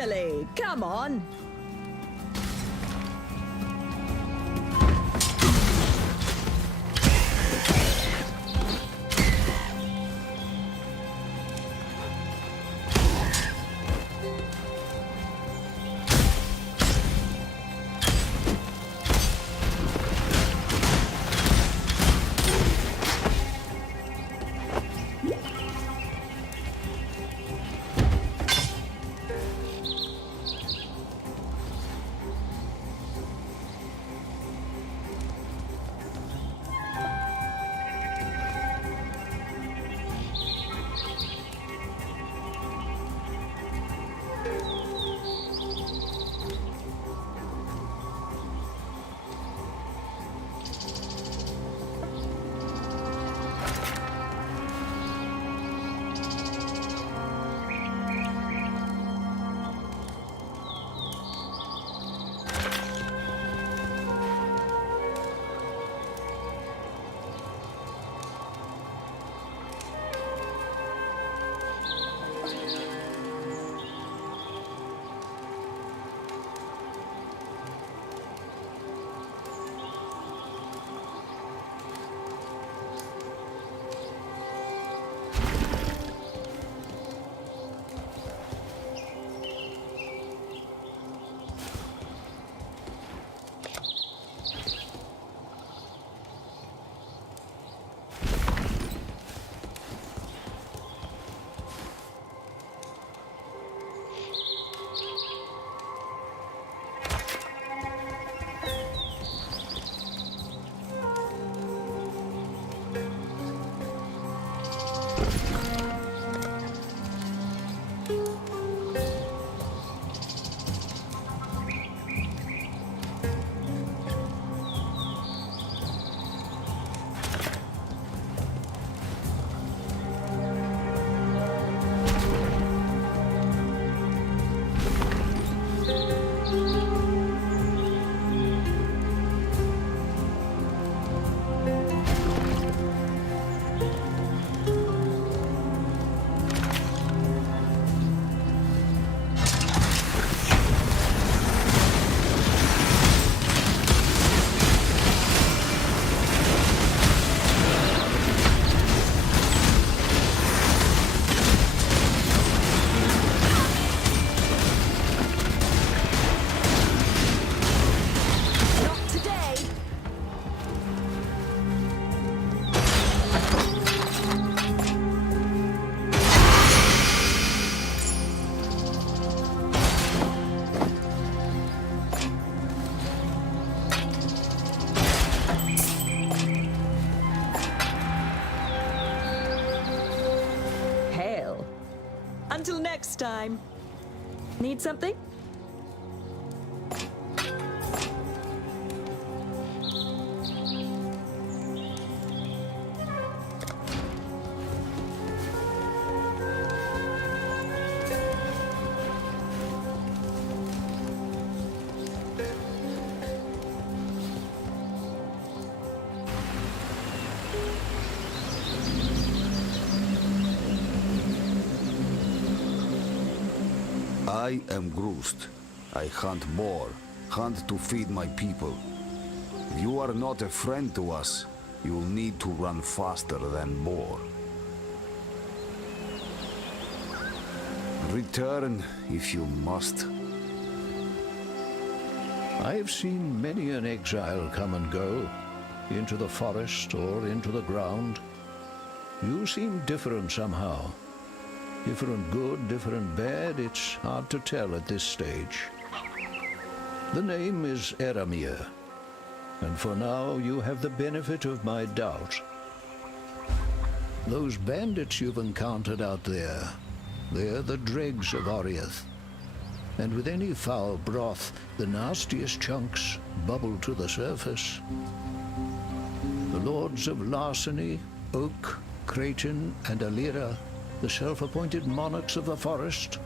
Finally! Come on! Until next time. Need something? I am Groost. I hunt boar, hunt to feed my people. If you are not a friend to us, you'll need to run faster than boar. Return if you must. I have seen many an exile come and go, into the forest or into the ground. You seem different somehow. Different good, different bad, it's hard to tell at this stage. The name is Eramir, and for now you have the benefit of my doubt. Those bandits you've encountered out there, they're the dregs of Oriath. And with any foul broth, the nastiest chunks bubble to the surface. The lords of Larceny, Oak, Creighton, and Alira, the self-appointed monarchs of the forest,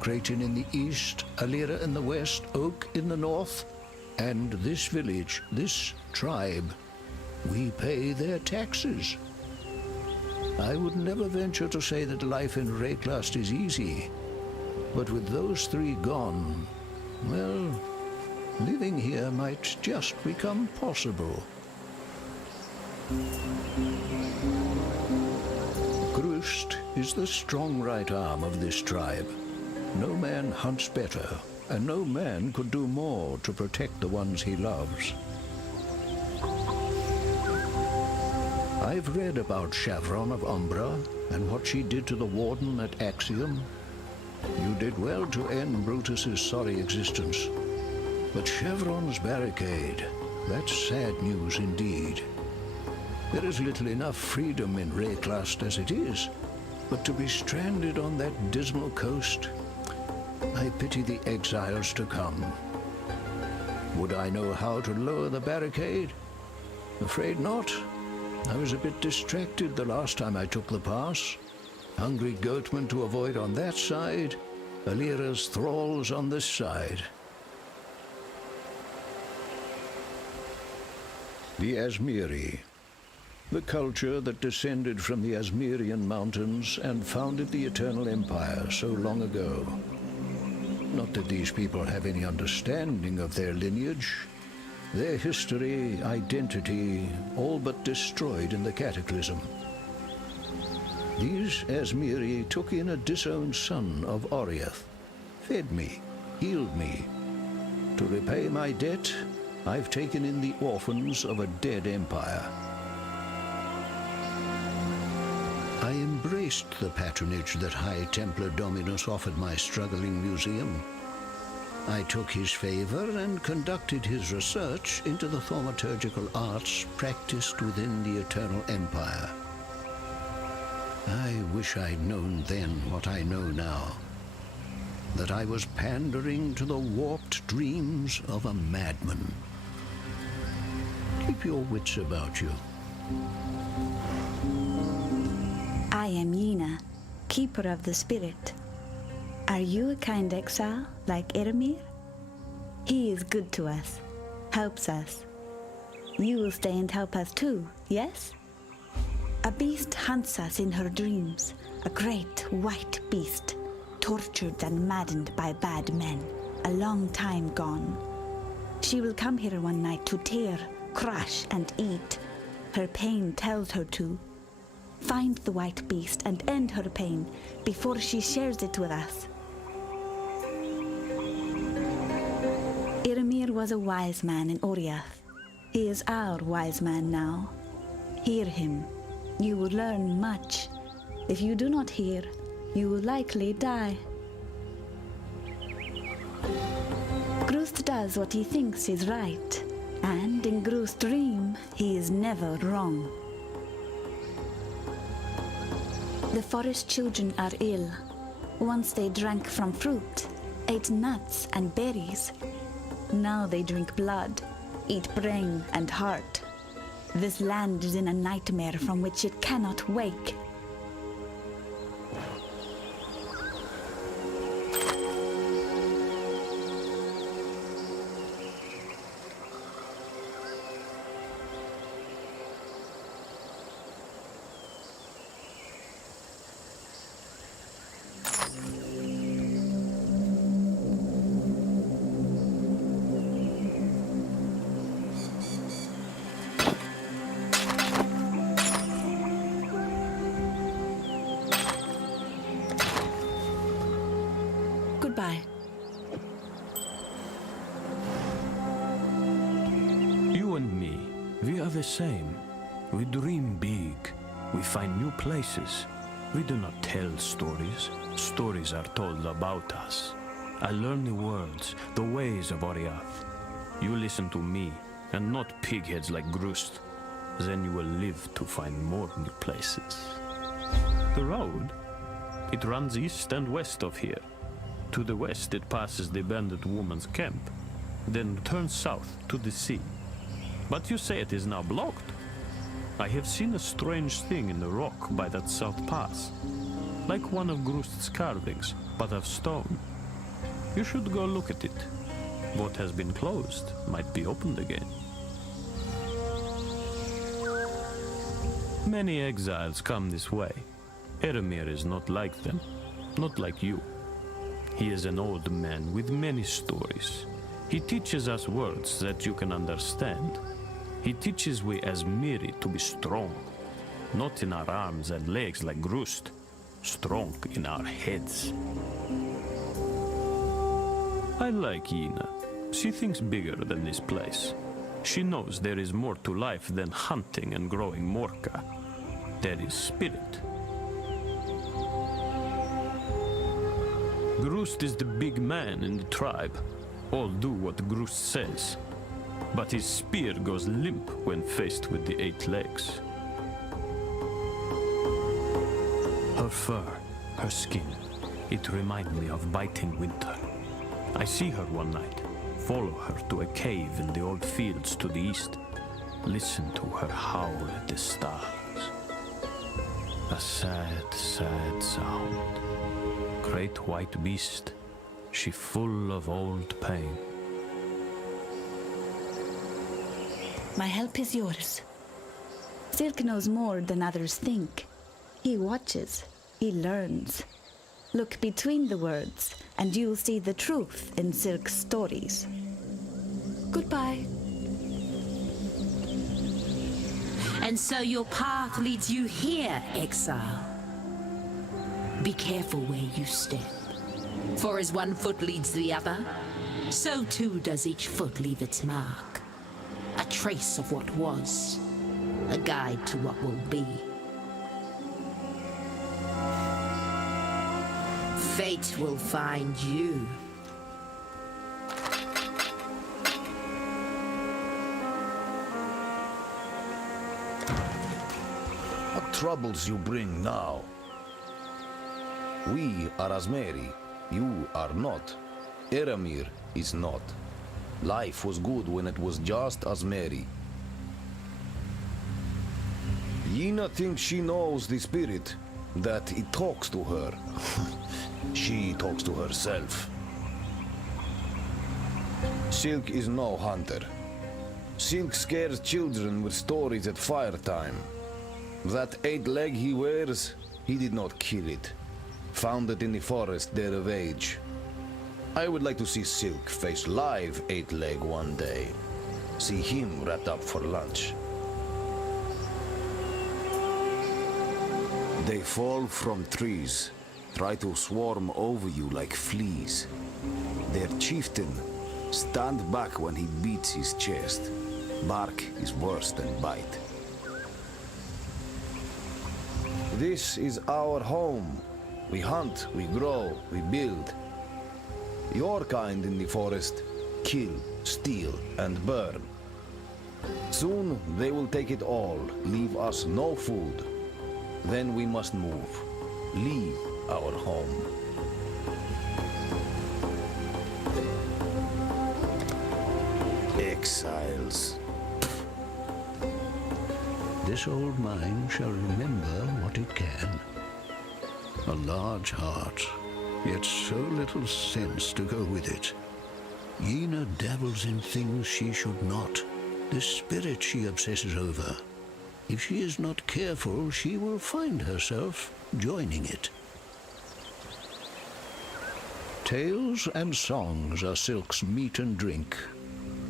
Creighton in the east, Alira in the west, Oak in the north, and this village, this tribe, we pay their taxes. I would never venture to say that life in Rayclust is easy, But with those three gone, well, living here might just become possible. Groost is the strong right arm of this tribe. No man hunts better, and no man could do more to protect the ones he loves. I've read about Chevron of Umbra and what she did to the warden at Axiom. You did well to end Brutus's sorry existence. But Chevron's barricade, that's sad news indeed. There is little enough freedom in Rayclust as it is, but to be stranded on that dismal coast, I pity the exiles to come. Would I know how to lower the barricade? Afraid not. I was a bit distracted the last time I took the pass. Hungry goatmen to avoid on that side, Alira's thralls on this side. The Asmiri. The culture that descended from the Asmirian mountains and founded the Eternal Empire so long ago. Not that these people have any understanding of their lineage. Their history, identity, all but destroyed in the Cataclysm. These Asmiri took in a disowned son of Oriath, fed me, healed me. To repay my debt, I've taken in the orphans of a dead empire. I embraced the patronage that High Templar Dominus offered my struggling museum. I took his favor and conducted his research into the thaumaturgical arts practiced within the Eternal Empire. I wish I'd known then what I know now, that I was pandering to the warped dreams of a madman. Keep your wits about you. I am Yena, keeper of the spirit. Are you a kind exile, like Eramir? He is good to us, helps us. You will stay and help us too, yes? A beast hunts us in her dreams, a great white beast, tortured and maddened by bad men, a long time gone. She will come here one night to tear, crush, and eat. Her pain tells her to. Find the white beast and end her pain before she shares it with us. Eramir was a wise man in Oriath. He is our wise man now. Hear him. You will learn much. If you do not hear, you will likely die. Groost does what he thinks is right, and in Groost's dream, he is never wrong. The forest children are ill. Once they drank from fruit, ate nuts and berries. Now they drink blood, eat brain and heart. This land is in a nightmare from which it cannot wake. Goodbye. You and me, we are the same. We dream big. We find new places. We do not tell stories. Stories are told about us. I learn the words, the ways of Oriath. You listen to me, and not pigheads like Groost. Then you will live to find more new places. The road, it runs east and west of here. To the west it passes the abandoned woman's camp, then turns south to the sea. But you say it is now blocked. I have seen a strange thing in the rock by that south pass, like one of Groost's carvings, but of stone. You should go look at it. What has been closed might be opened again. Many exiles come this way. Eramir is not like them, not like you. He is an old man with many stories. He teaches us words that you can understand. He teaches we as Miri to be strong, not in our arms and legs like Grust, strong in our heads. I like Yina. She thinks bigger than this place. She knows there is more to life than hunting and growing morka. There is spirit. Grust is the big man in the tribe. All do what Grust says. But his spear goes limp when faced with the 8 legs. Her fur, her skin, it reminds me of biting winter. I see her one night, follow her to a cave in the old fields to the east, listen to her howl at the stars. A sad, sad sound. Great white beast, she full of old pain. My help is yours. Silk knows more than others think. He watches, he learns. Look between the words, and you'll see the truth in Silk's stories. Goodbye. And so your path leads you here, Exile. Be careful where you step. For as one foot leads the other, so too does each foot leave its mark. A trace of what was, a guide to what will be. Fate will find you. What troubles you bring now? We are Asmeri, you are not. Eramir is not. Life was good when it was just Asmeri. Yina thinks she knows the spirit, that it talks to her. She talks to herself. Silk is no hunter. Silk scares children with stories at fire time. That 8 leg he wears, he did not kill it. Found it in the forest there of age. I would like to see Silk face live 8 leg one day. See him wrapped up for lunch. They fall from trees, try to swarm over you like fleas. Their chieftain, stand back when he beats his chest. Bark is worse than bite. This is our home. We hunt, we grow, we build. Your kind in the forest kill, steal, and burn. Soon they will take it all, leave us no food. Then we must move, leave our home. Exiles. This old mind shall remember what it can. A large heart, yet so little sense to go with it. Yina dabbles in things she should not. The spirit she obsesses over. If she is not careful, she will find herself joining it. Tales and songs are Silk's meat and drink.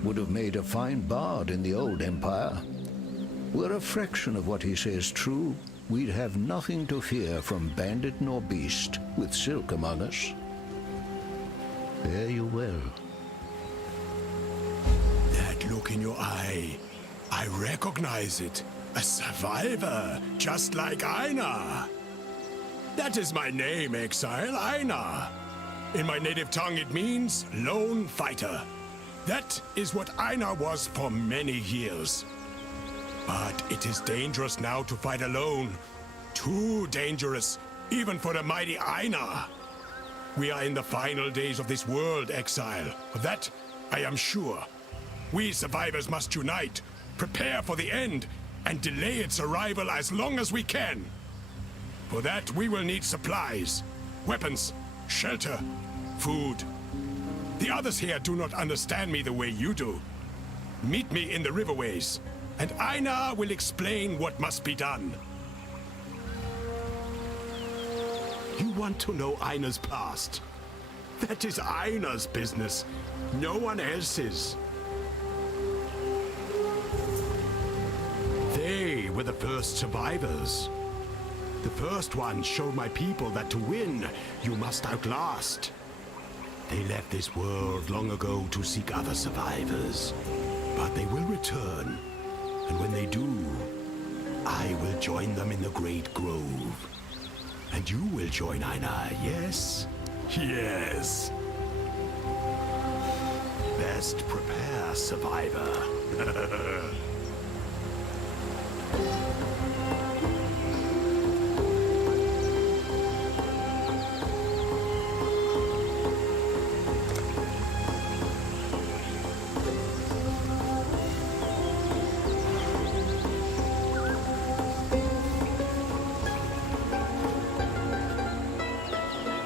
Would have made a fine bard in the old empire. Were a fraction of what he says true, we'd have nothing to fear from bandit nor beast, with Silk among us. Fare you well. That look in your eye, I recognize it. A survivor, just like Aina. That is my name, Exile, Aina. In my native tongue it means lone fighter. That is what Aina was for many years. But it is dangerous now to fight alone. Too dangerous, even for the mighty Aina. We are in the final days of this world, Exile. Of that, I am sure. We survivors must unite, prepare for the end, and delay its arrival as long as we can. For that, we will need supplies, weapons, shelter, food. The others here do not understand me the way you do. Meet me in the riverways, and Aina will explain what must be done. You want to know Aina's past? That is Aina's business, no one else's. They were the first survivors. The first ones showed my people that to win, you must outlast. They left this world long ago to seek other survivors. But they will return. And when they do, I will join them in the Great Grove. And you will join Aina, yes? Yes. Best prepare, survivor.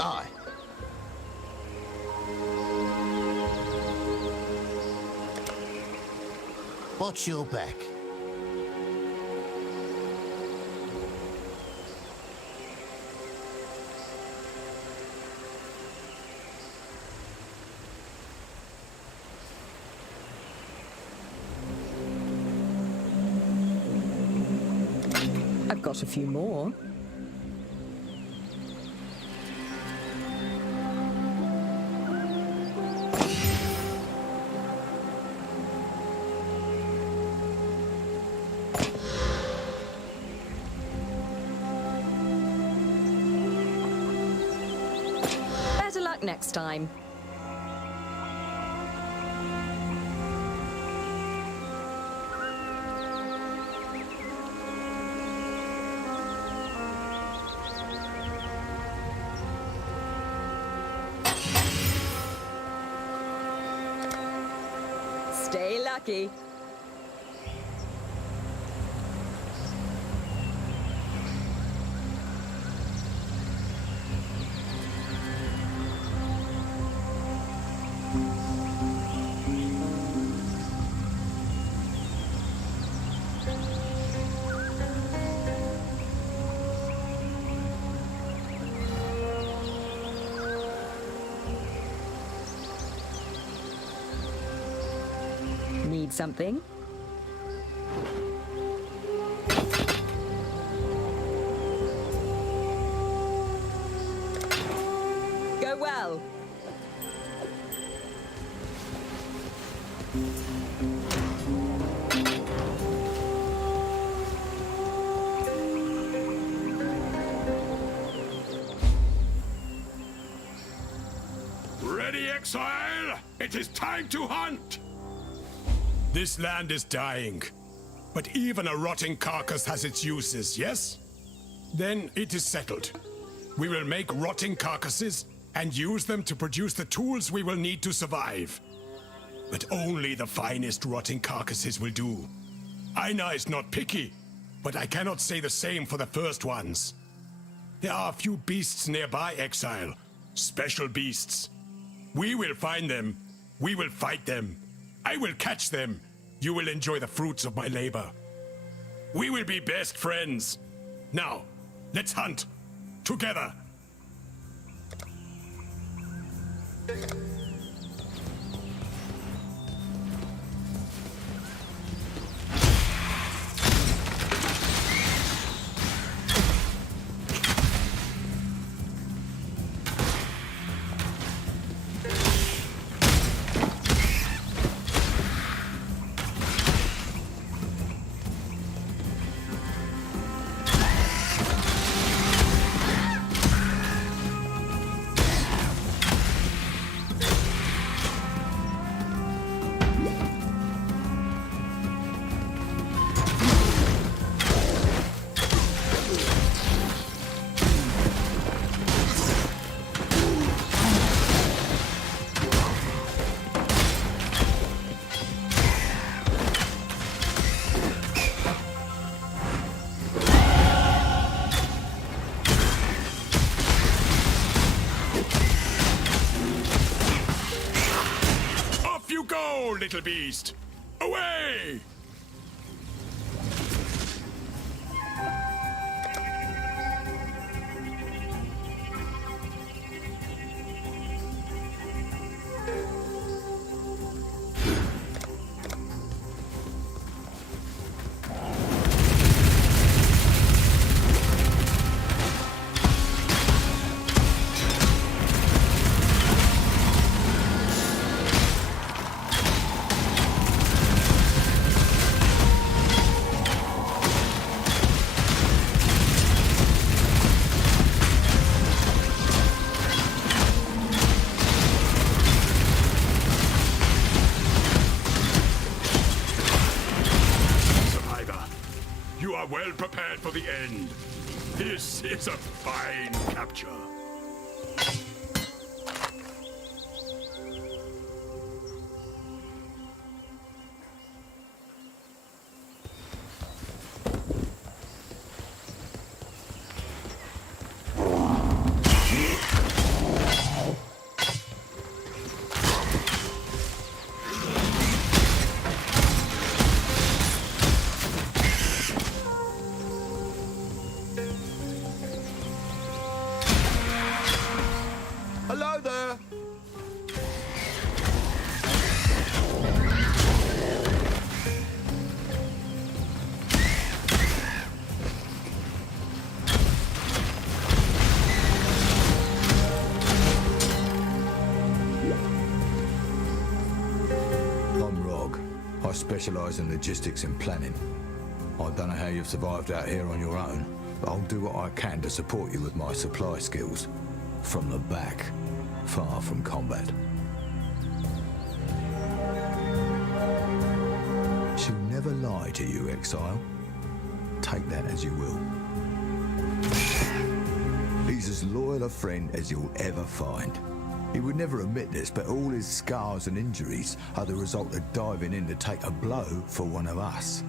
Aye. Watch your back. I've got a few more. Better luck next time. Stay lucky. Need something? Go well. Ready, Exile? It is time to hunt! This land is dying, but even a rotting carcass has its uses, yes? Then it is settled. We will make rotting carcasses and use them to produce the tools we will need to survive. But only the finest rotting carcasses will do. Aina is not picky, but I cannot say the same for the first ones. There are a few beasts nearby, Exile. Special beasts. We will find them. We will fight them. I will catch them. You will enjoy the fruits of my labor. We will be best friends. Now, let's hunt. Together. Little beast! Away! are well prepared for the end. This is a fine capture. Hello there! I'm Rog. I specialise in logistics and planning. I don't know how you've survived out here on your own, but I'll do what I can to support you with my supply skills. From the back, far from combat. She'll never lie to you, Exile. Take that as you will. He's as loyal a friend as you'll ever find. He would never admit this, but all his scars and injuries are the result of diving in to take a blow for one of us.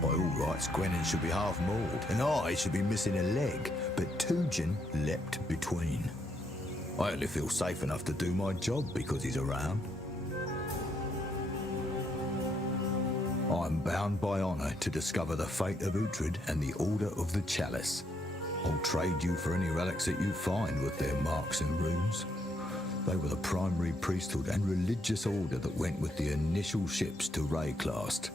By all rights, Gwenin should be half mauled, and I should be missing a leg, but Tujen leapt between. I only feel safe enough to do my job because he's around. I'm bound by honour to discover the fate of Uhtred and the Order of the Chalice. I'll trade you for any relics that you find with their marks and runes. They were the primary priesthood and religious order that went with the initial ships to Rayclast.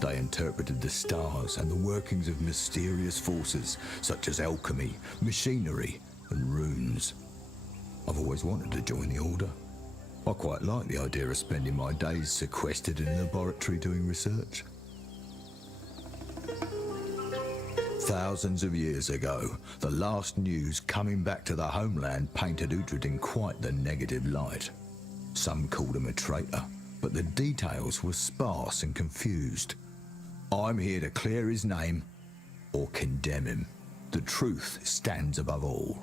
They interpreted the stars and the workings of mysterious forces such as alchemy, machinery, and runes. I've always wanted to join the Order. I quite like the idea of spending my days sequestered in a laboratory doing research. Thousands of years ago, the last news coming back to the homeland painted Uhtred in quite the negative light. Some called him a traitor, but the details were sparse and confused. I'm here to clear his name or condemn him. The truth stands above all.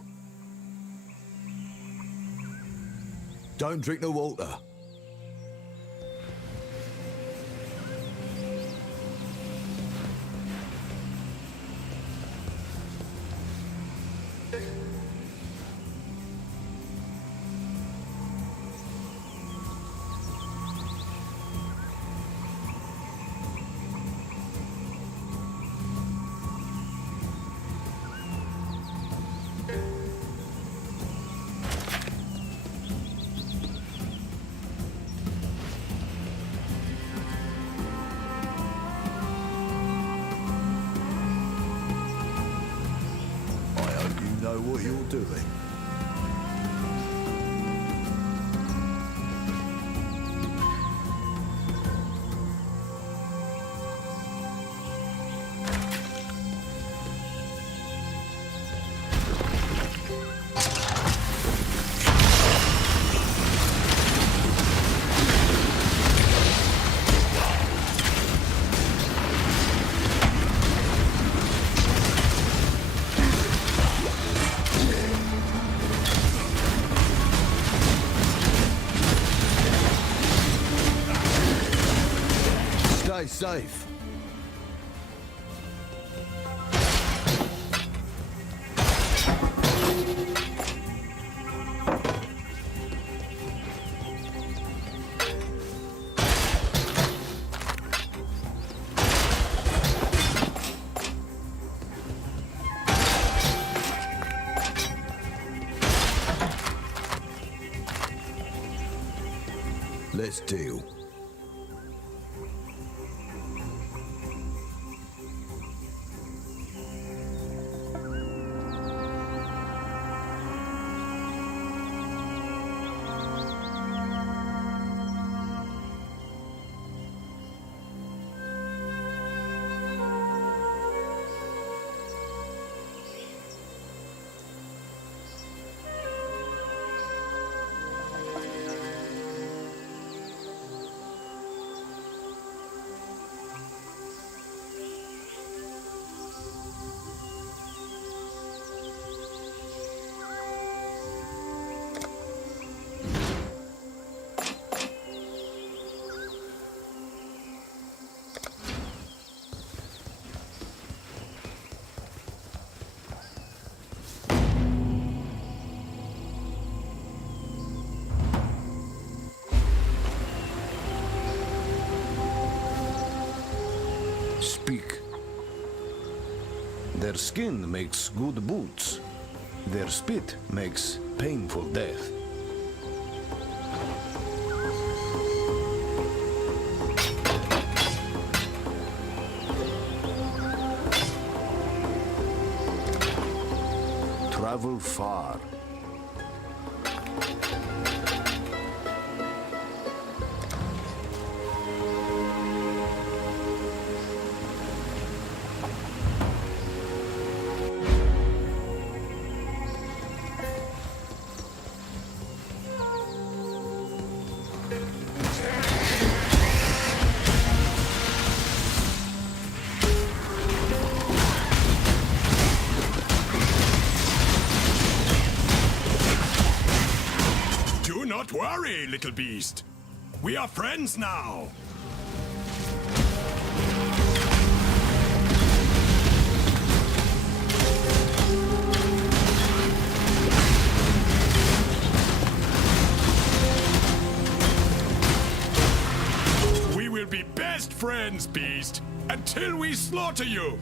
Don't drink the water. Know what you're doing. Stay safe. Let's deal. Speak. Their skin makes good boots. Their spit makes painful death. Travel far. Do not worry, little beast. We are friends now. We will be best friends, beast, until we slaughter you.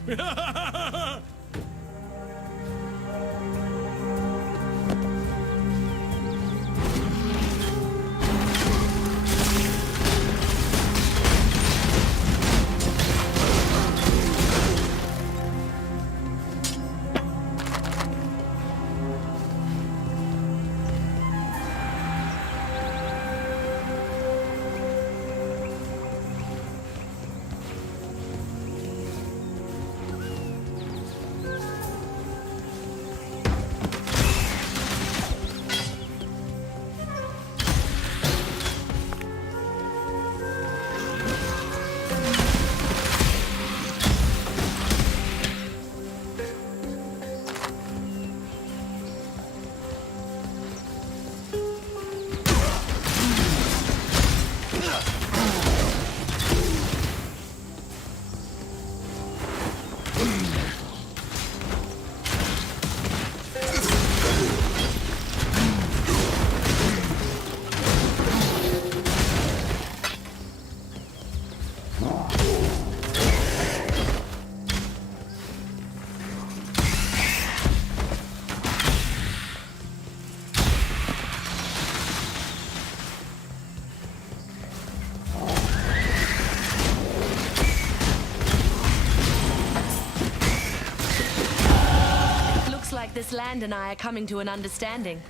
This land and I are coming to an understanding.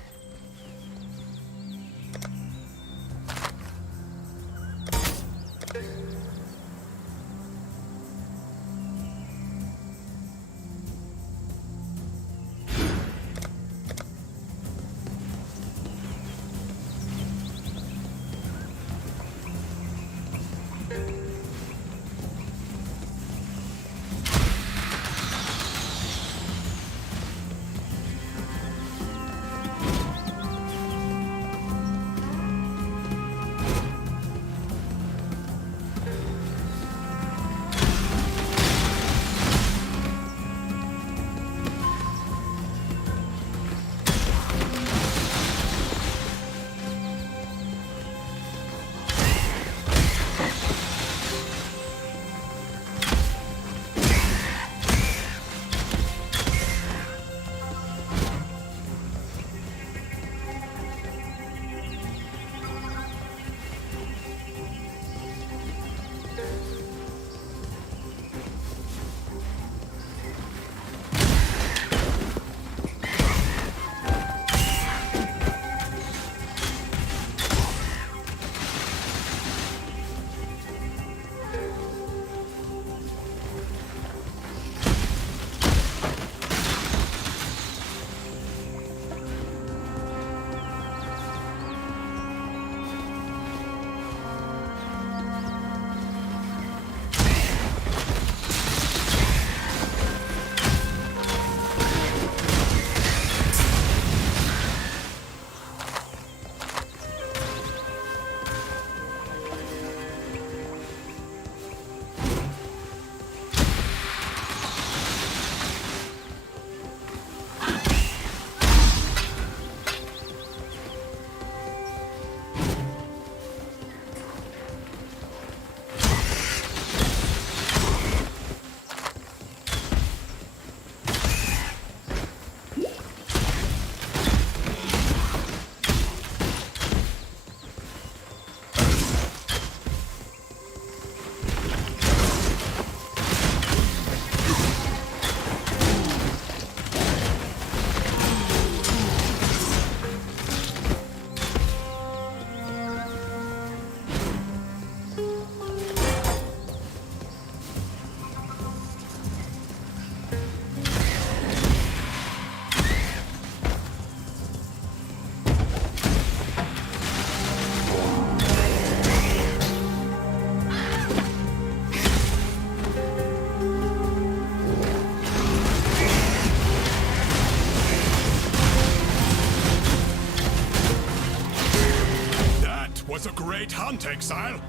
Exile.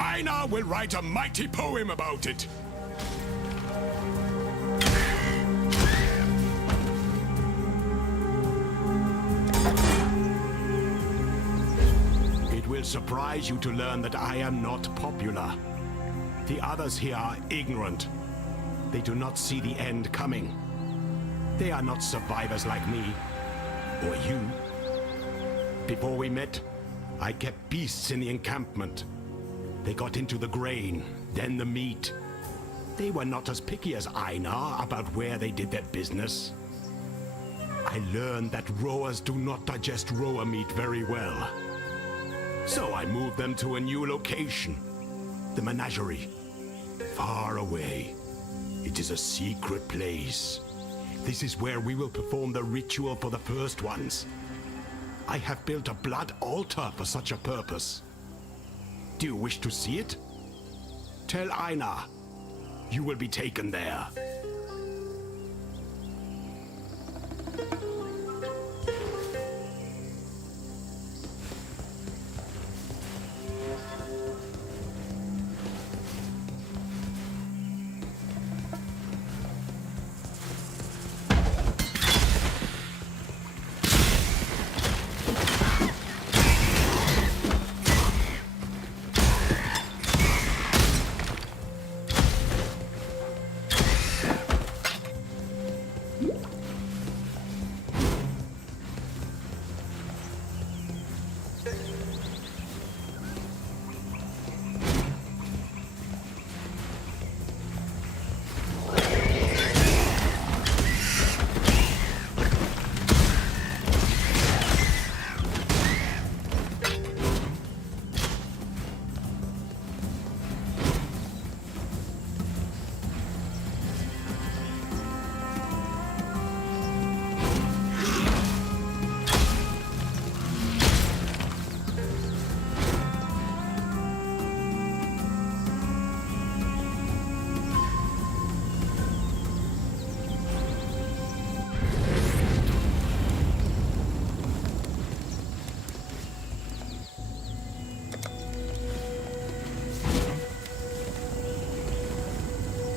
Einar will write a mighty poem about it. It will surprise you to learn that I am not popular. The others here are ignorant. They do not see the end coming. They are not survivors like me, or you. Before we met, I kept beasts in the encampment. They got into the grain, then the meat. They were not as picky as Einar about where they did their business. I learned that rowers do not digest rower meat very well. So I moved them to a new location, the menagerie, far away. It is a secret place. This is where we will perform the ritual for the first ones. I have built a blood altar for such a purpose. Do you wish to see it? Tell Einar. You will be taken there.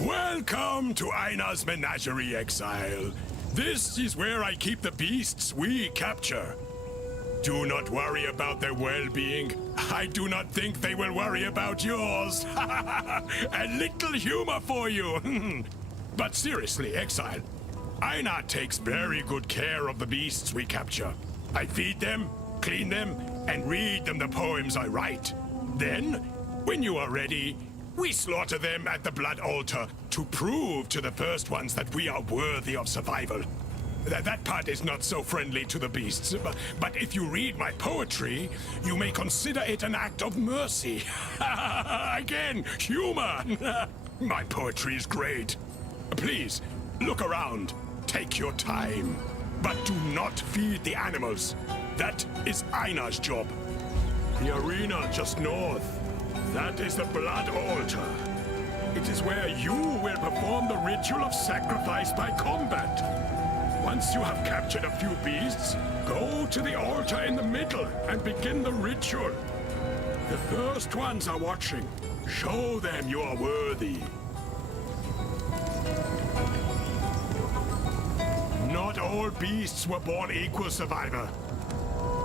Welcome to Einar's Menagerie, Exile. This is where I keep the beasts we capture. Do not worry about their well-being. I do not think they will worry about yours. A little humor for you. But seriously, Exile, Einar takes very good care of the beasts we capture. I feed them, clean them, and read them the poems I write. Then, when you are ready, we slaughter them at the blood altar to prove to the first ones that we are worthy of survival. That part is not so friendly to the beasts, but if you read my poetry, you may consider it an act of mercy. Again, humor! My poetry is great. Please, look around. Take your time. But do not feed the animals. That is Einar's job. The arena just north. That is the blood altar. It is where you will perform the ritual of sacrifice by combat. Once you have captured a few beasts, go to the altar in the middle and begin the ritual. The first ones are watching. Show them you are worthy. Not all beasts were born equal, survivor.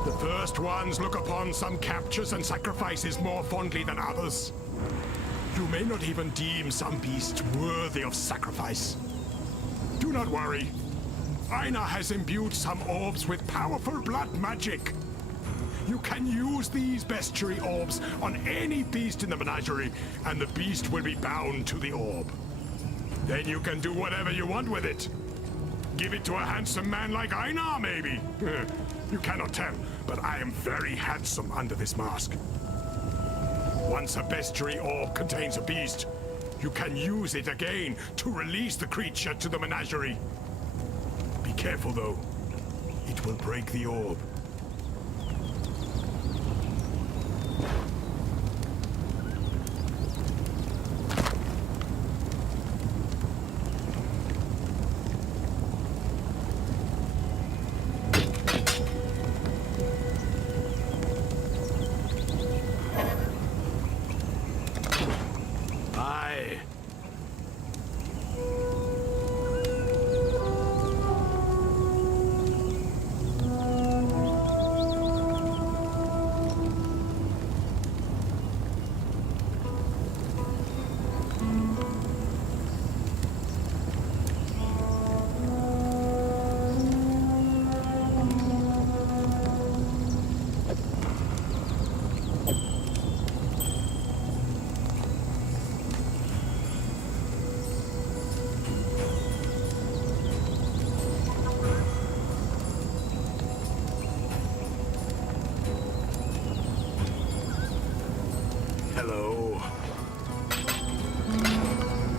The first ones look upon some captures and sacrifices more fondly than others. You may not even deem some beasts worthy of sacrifice. Do not worry. Einar has imbued some orbs with powerful blood magic. You can use these bestiary orbs on any beast in the menagerie, and the beast will be bound to the orb. Then you can do whatever you want with it. Give it to a handsome man like Einar, maybe. You cannot tell, but I am very handsome under this mask. Once a bestiary orb contains a beast, you can use it again to release the creature to the menagerie. Be careful, though. It will break the orb. Aye. Hello.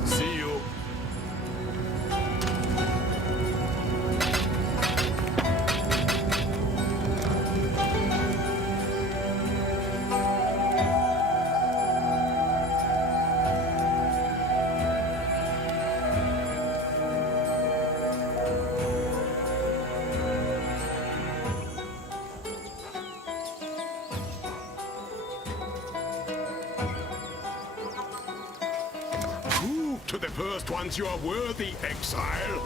See you. Prove to the first ones you are worthy, Exile.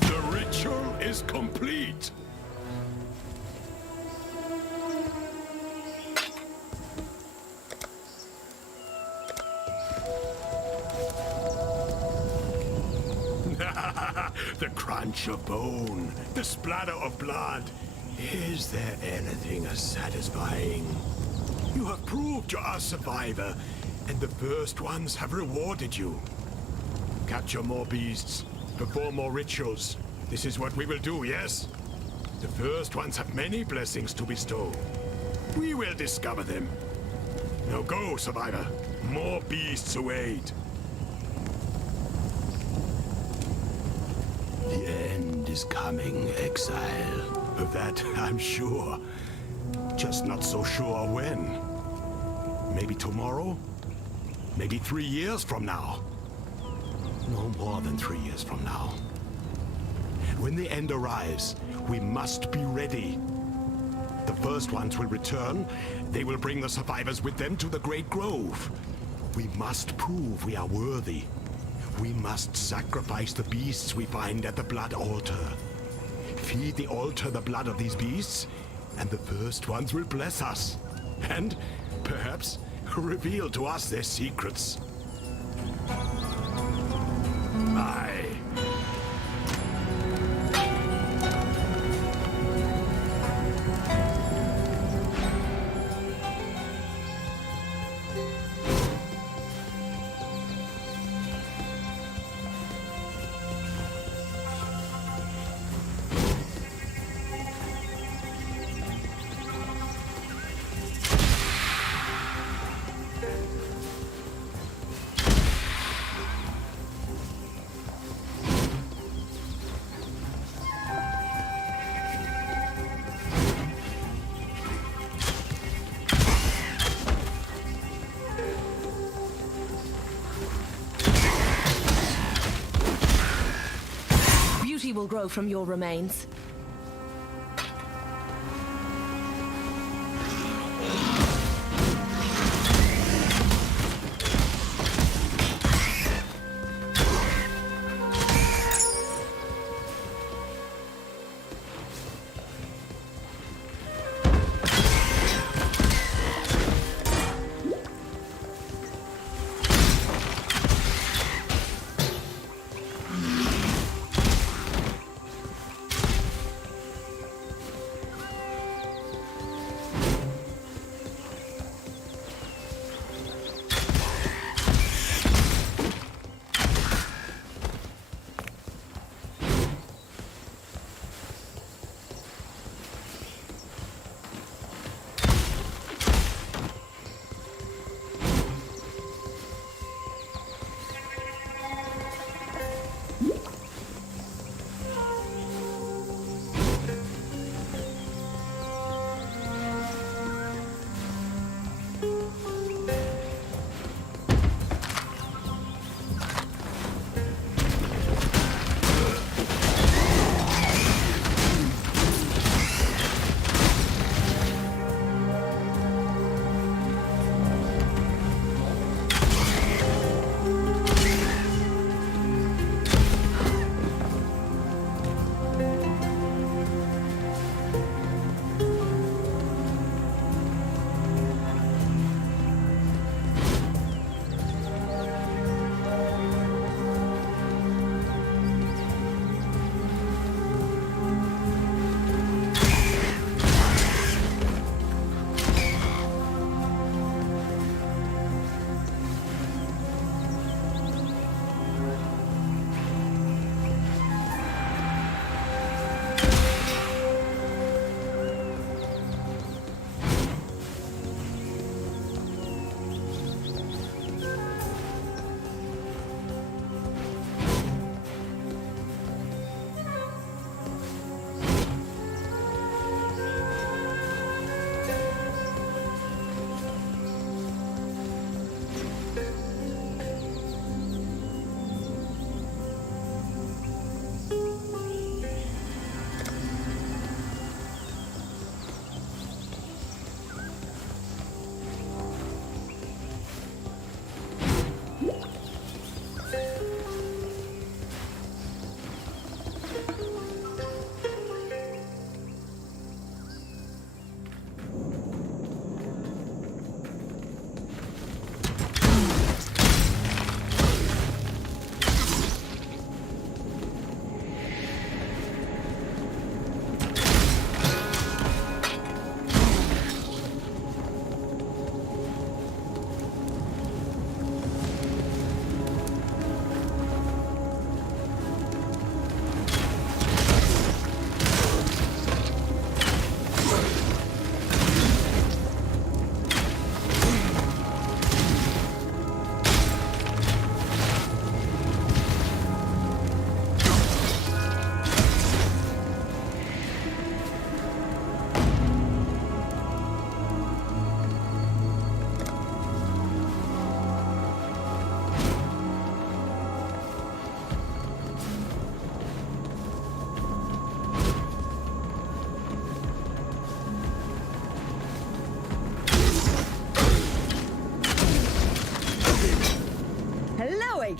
The ritual is complete. The crunch of bone, the splatter of blood. Is there anything as satisfying? You have proved you are a survivor, and the first ones have rewarded you. Capture more beasts, perform more rituals. This is what we will do, yes? The first ones have many blessings to bestow. We will discover them. Now go, survivor. More beasts await. The end is coming, Exile. Of that, I'm sure. Just not so sure when. Maybe tomorrow? Maybe 3 years from now? No more than 3 years from now. When the end arrives, we must be ready. The first ones will return. They will bring the survivors with them to the Great Grove. We must prove we are worthy. We must sacrifice the beasts we find at the blood altar. Feed the altar the blood of these beasts, and the first ones will bless us. And, perhaps, reveal to us their secrets. Aye. Will grow from your remains.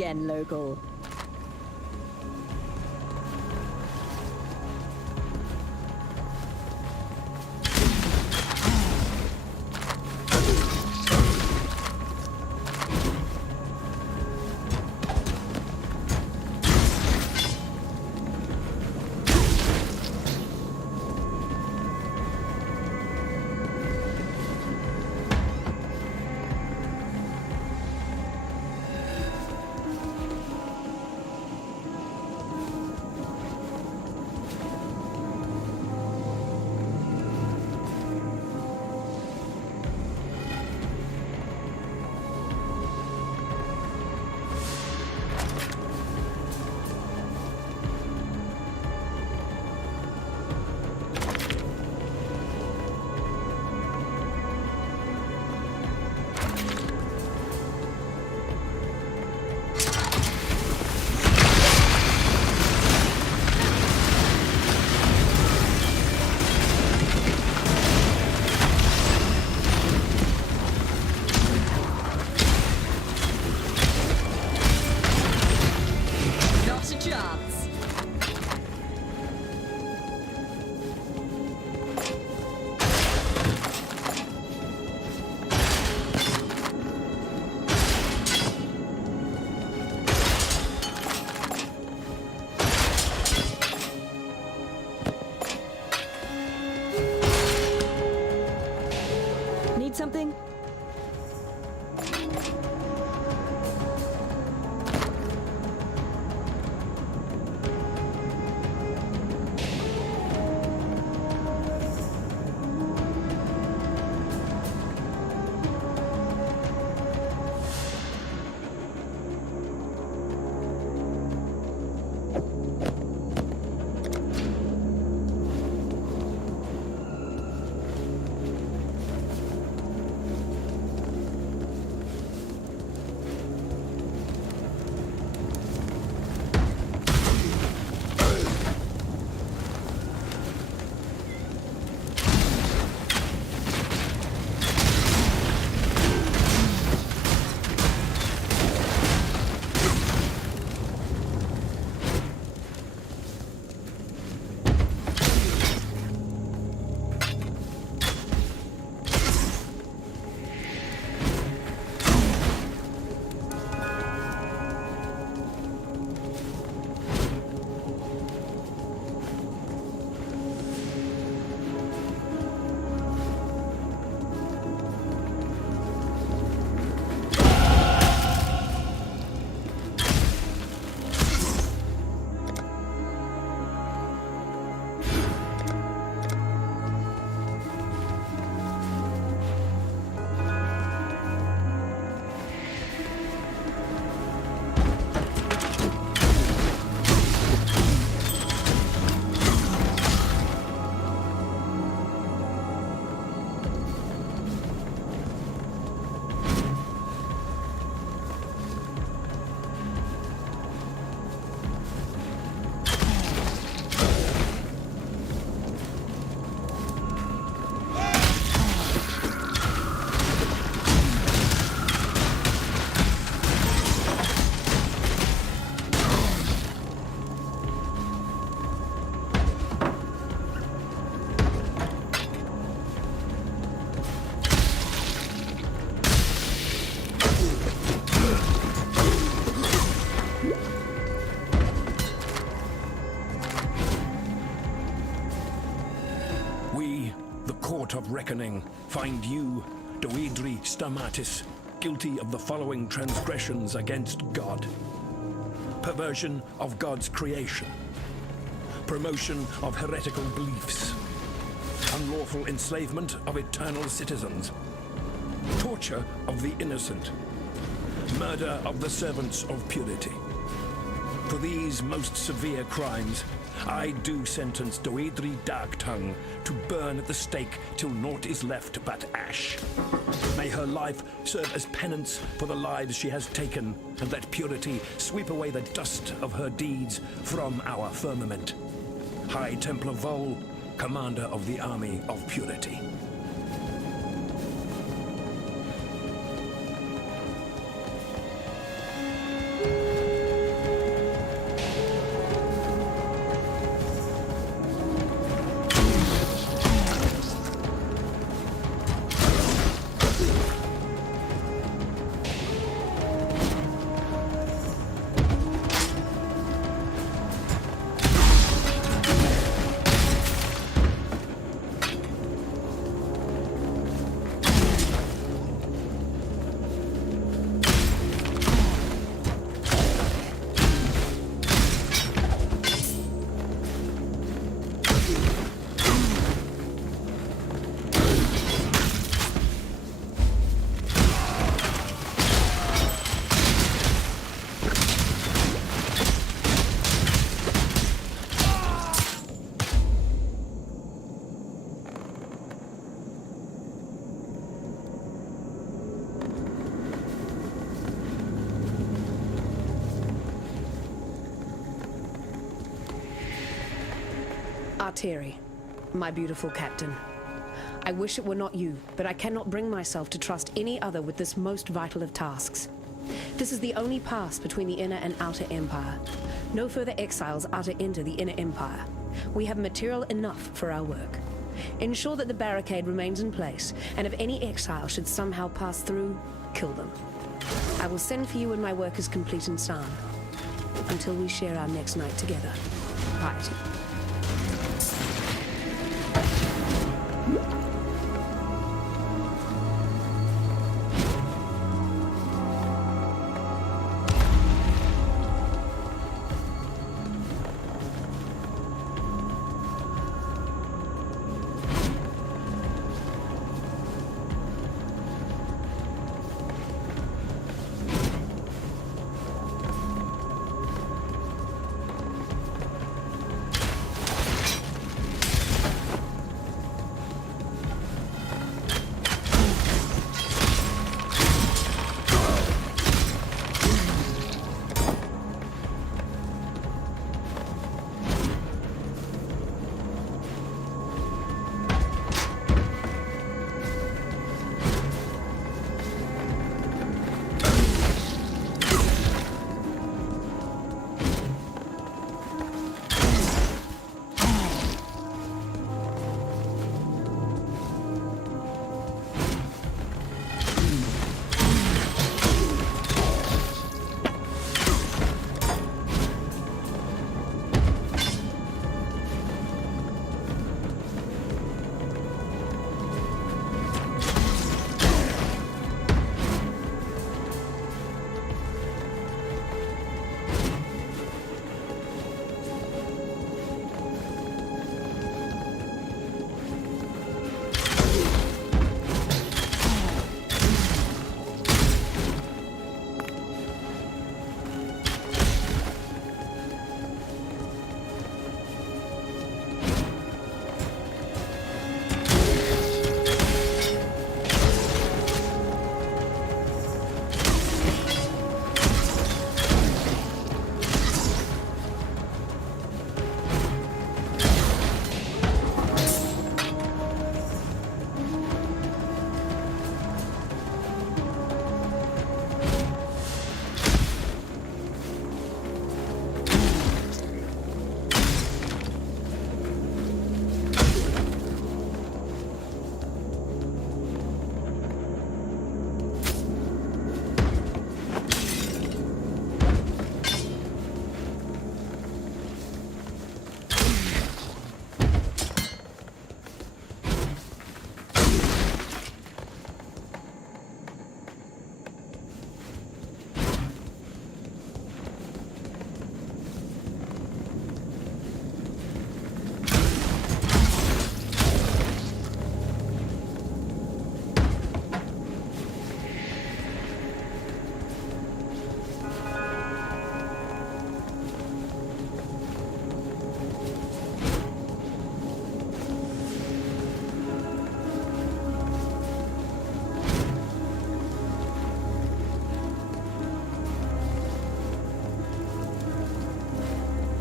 again, local. Not a chance. Need something? Court of Reckoning, find you, Doedri Stamatis, guilty of the following transgressions against God. Perversion of God's creation. Promotion of heretical beliefs. Unlawful enslavement of eternal citizens. Torture of the innocent. Murder of the servants of purity. For these most severe crimes, I do sentence Doedri Darktongue to burn at the stake till naught is left but ash. May her life serve as penance for the lives she has taken, and let purity sweep away the dust of her deeds from our firmament. High Templar Vol, Commander of the Army of Purity. Arteri, my beautiful captain. I wish it were not you, but I cannot bring myself to trust any other with this most vital of tasks. This is the only pass between the Inner and Outer Empire. No further exiles are to enter the Inner Empire. We have material enough for our work. Ensure that the barricade remains in place, and if any exile should somehow pass through, kill them. I will send for you when my work is complete in San. Until we share our next night together. Piety.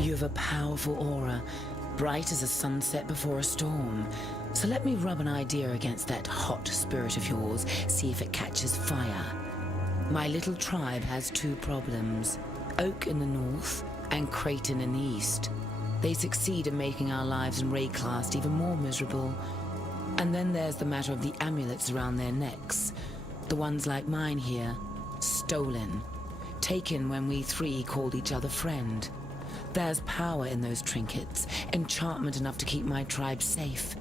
You have a powerful aura, bright as a sunset before a storm. So let me rub an idea against that hot spirit of yours, see if it catches fire. My little tribe has two problems: Oak in the north and Creighton in the east. They succeed in making our lives in Rayclast even more miserable. And then there's the matter of the amulets around their necks. The ones like mine here, stolen. Taken when we three called each other friend. There's power in those trinkets, enchantment enough to keep my tribe safe.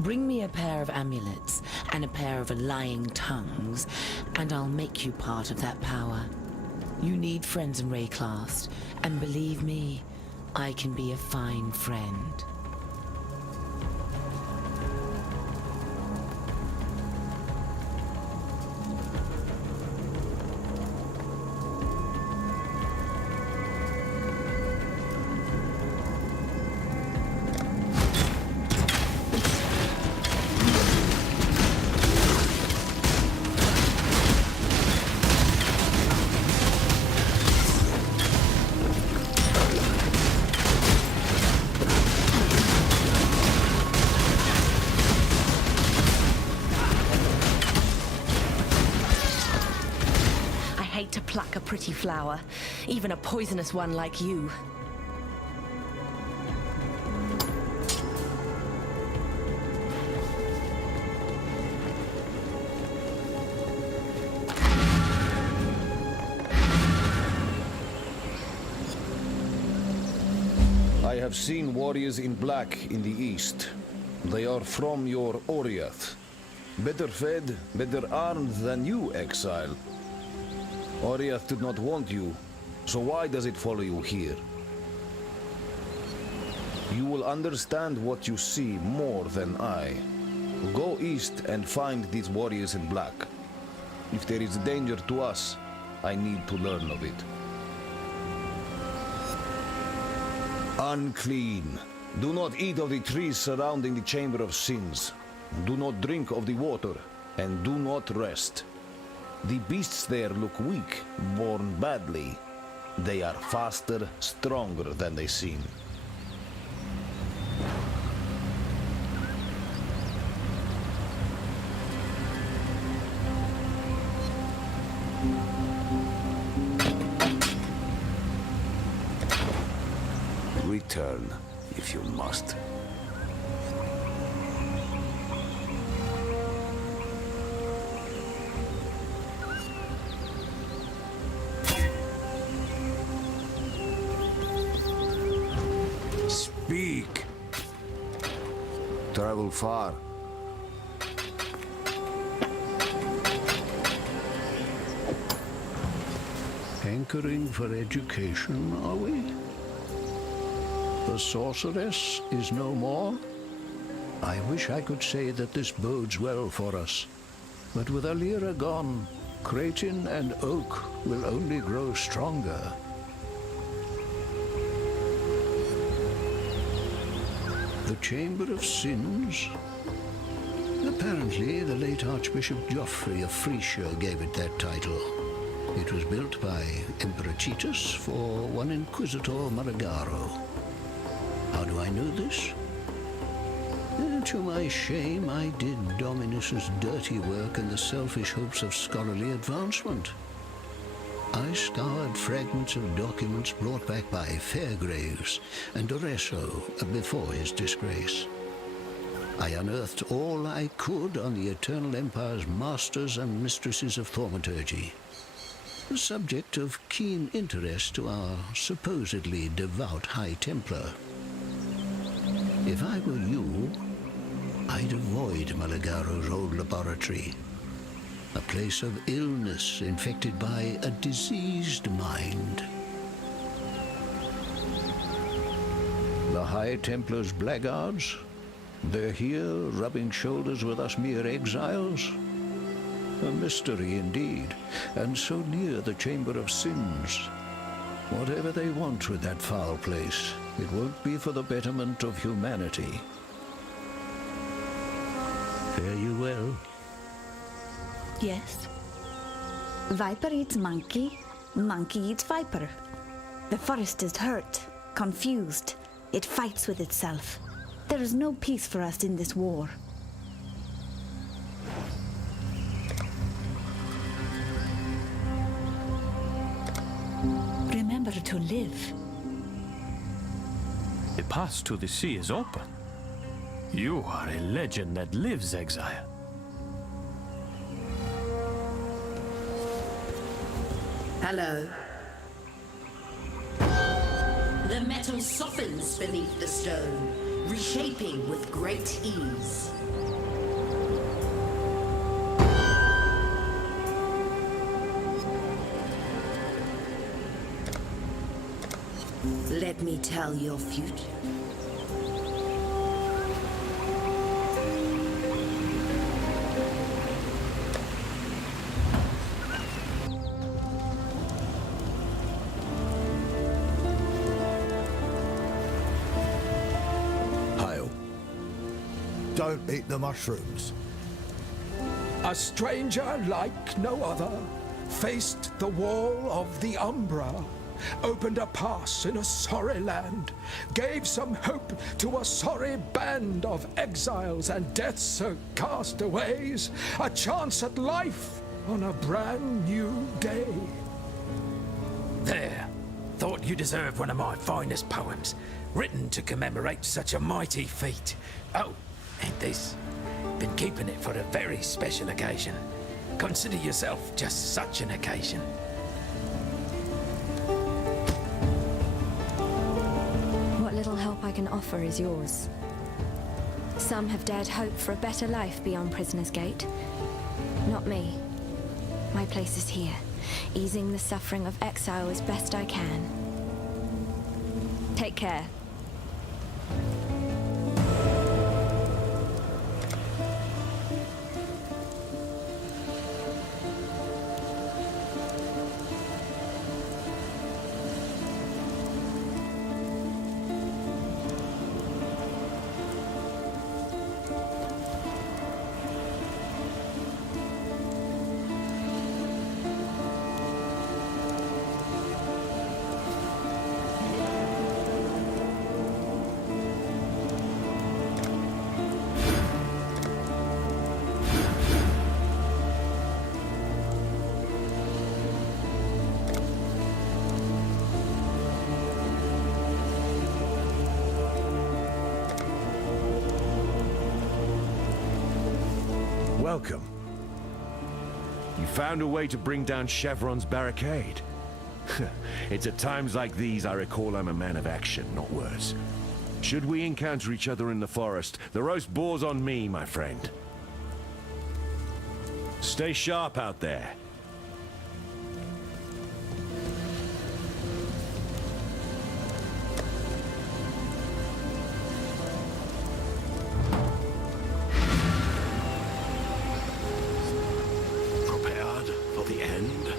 Bring me a pair of amulets and a pair of lying tongues, and I'll make you part of that power. You need friends in Rayclast, and believe me, I can be a fine friend. wait to pluck a pretty flower, even a poisonous one like you. I have seen warriors in black in the east. They are from your Oriath. Better fed, better armed than you, Exile. Oriath did not want you, so why does it follow you here? You will understand what you see more than I. Go east and find these warriors in black. If there is danger to us, I need to learn of it. Unclean. Do not eat of the trees surrounding the Chamber of Sins. Do not drink of the water, and do not rest. The beasts there look weak, born badly. They are faster, stronger than they seem. Return, if you must. Speak! Travel far. Hankering for education, are we? The sorceress is no more? I wish I could say that this bodes well for us. But with Alira gone, Kratin and Oak will only grow stronger. The Chamber of Sins? Apparently, the late Archbishop Geoffrey of Frisia gave it that title. It was built by Emperor Titus for one Inquisitor Maragaro. How do I know this? To my shame, I did Dominus's dirty work in the selfish hopes of scholarly advancement. I scoured fragments of documents brought back by Fairgraves and Doresso before his disgrace. I unearthed all I could on the Eternal Empire's masters and mistresses of thaumaturgy, a subject of keen interest to our supposedly devout High Templar. If I were you, I'd avoid Malagaro's old laboratory, a place of illness infected by a diseased mind. The High Templar's blackguards? They're here, rubbing shoulders with us mere exiles? A mystery indeed, and so near the Chamber of Sins. Whatever they want with that foul place, it won't be for the betterment of humanity. Fare you well. Yes. Viper eats monkey, monkey eats viper. The forest is hurt, confused. It fights with itself. There is no peace for us in this war. Remember to live. The path to the sea is open. You are a legend that lives, Exile. Hello. The metal softens beneath the stone, reshaping with great ease. Let me tell your future. Hail. Don't eat the mushrooms. A stranger like no other faced the wall of the Umbra, opened a pass in a sorry land, gave some hope to a sorry band of exiles and death's castaways, a chance at life on a brand new day. There. Thought you deserved one of my finest poems, written to commemorate such a mighty feat. Oh, and this. Been keeping it for a very special occasion. Consider yourself just such an occasion. What little help I can offer is yours. Some have dared hope for a better life beyond Prisoner's Gate. Not me. My place is here, easing the suffering of exile as best I can. Take care. Welcome. You found a way to bring down Chevron's barricade. It's at times like these I recall I'm a man of action, not words. Should we encounter each other in the forest, the roast boar's on me, my friend. Stay sharp out there. Prepared for the end?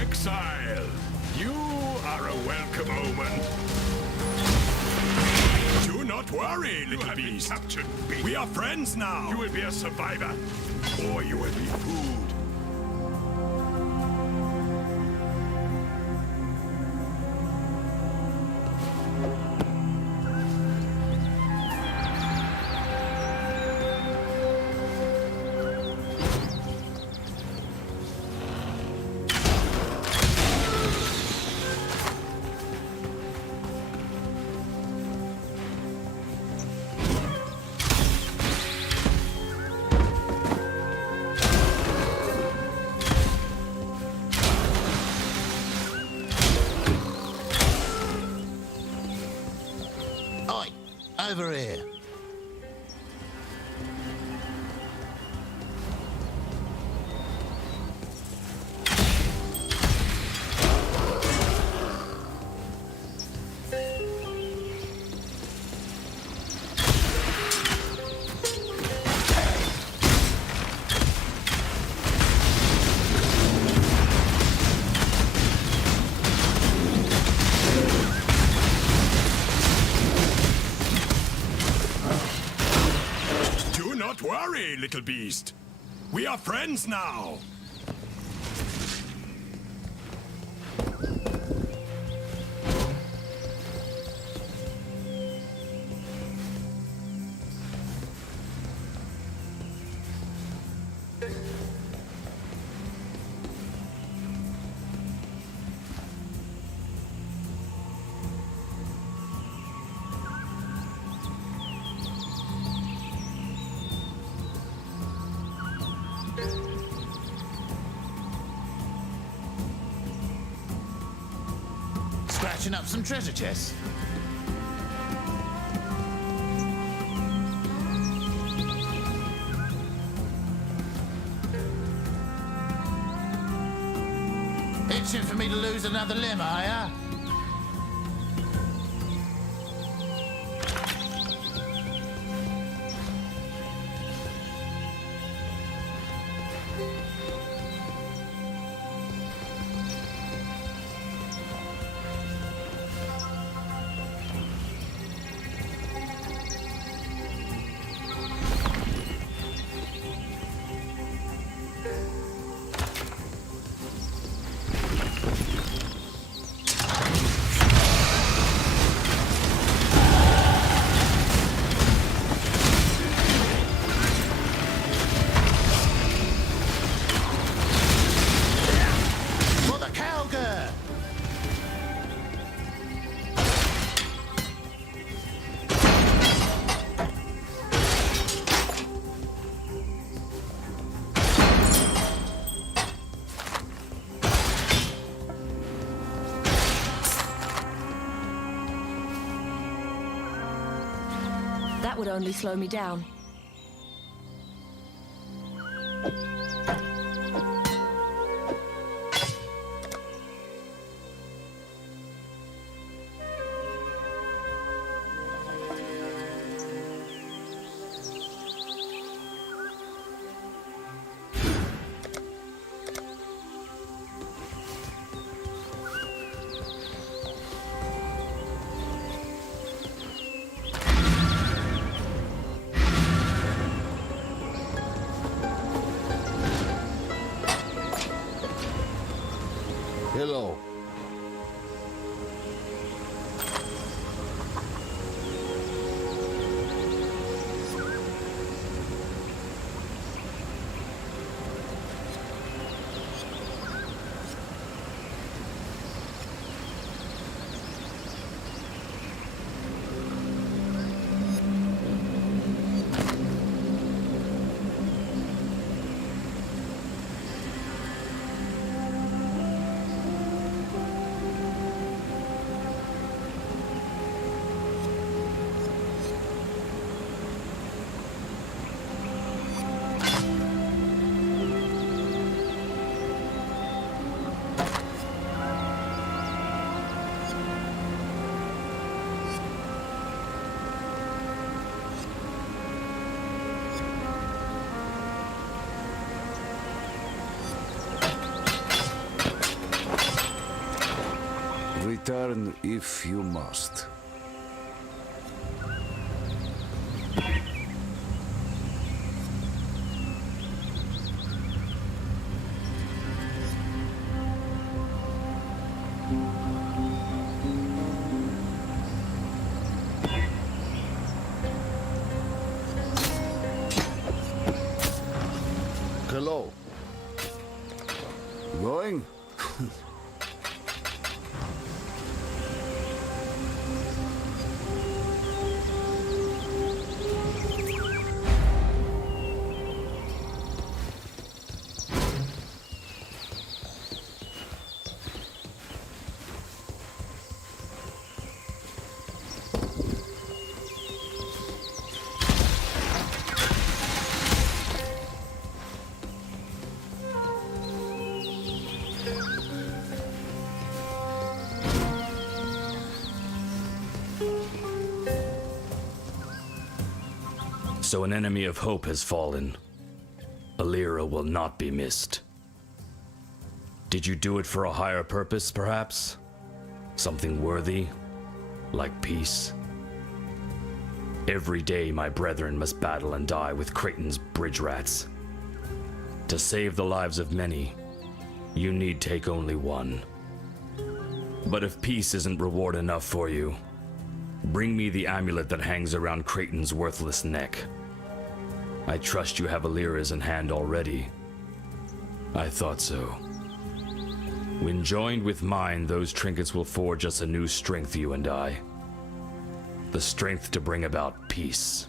Exile, you are a welcome omen. Do not worry, little beast. Captured, we are friends now. You will be a survivor, or you will be food. Oi, over here. Do not worry, little beast. We are friends now. setting up some treasure chests? Itching for me to lose another limb, are ya? That would only slow me down. Hello. Return if you must. Hello. Going? So an enemy of hope has fallen. Alira will not be missed. Did you do it for a higher purpose, perhaps? Something worthy? Like peace? Every day my brethren must battle and die with Creighton's bridge rats. To save the lives of many, you need take only one. But if peace isn't reward enough for you, bring me the amulet that hangs around Creighton's worthless neck. I trust you have Alira's in hand already. I thought so. When joined with mine, those trinkets will forge us a new strength, you and I. The strength to bring about peace.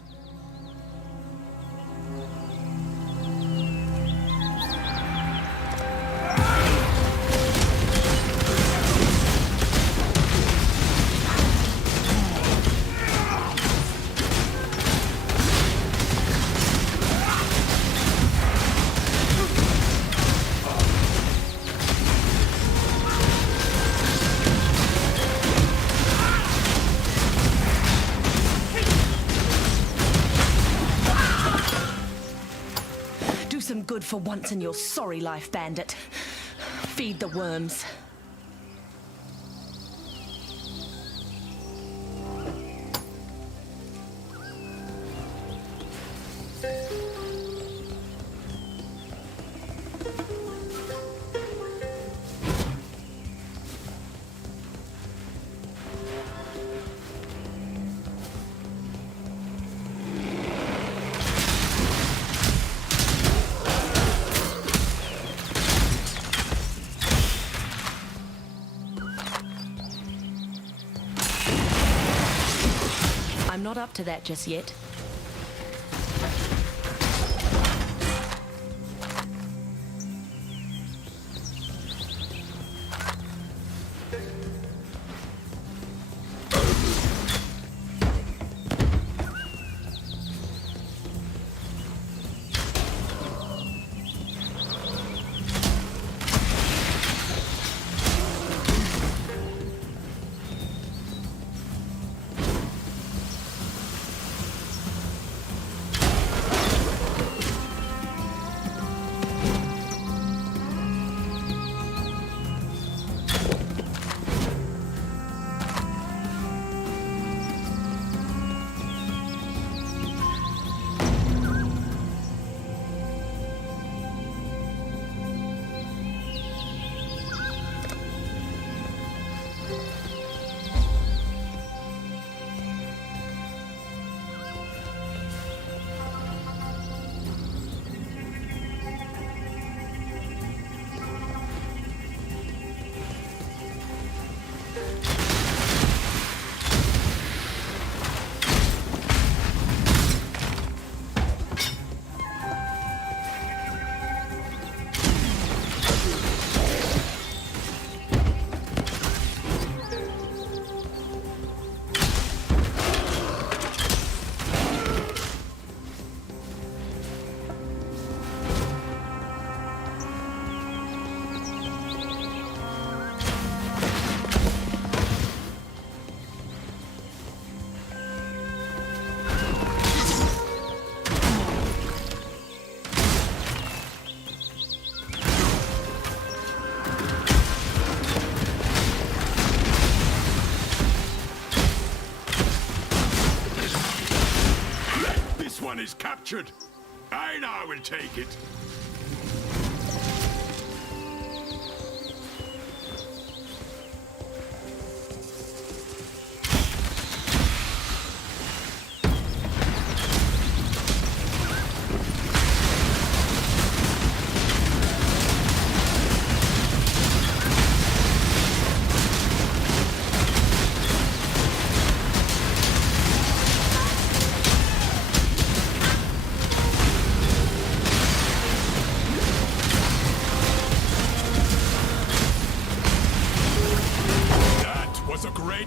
good for once in your sorry life, bandit. Feed the worms. I'm not up to that just yet. Is captured. I now will take it.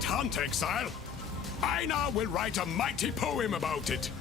Hunt, Exile. I now will write a mighty poem about it.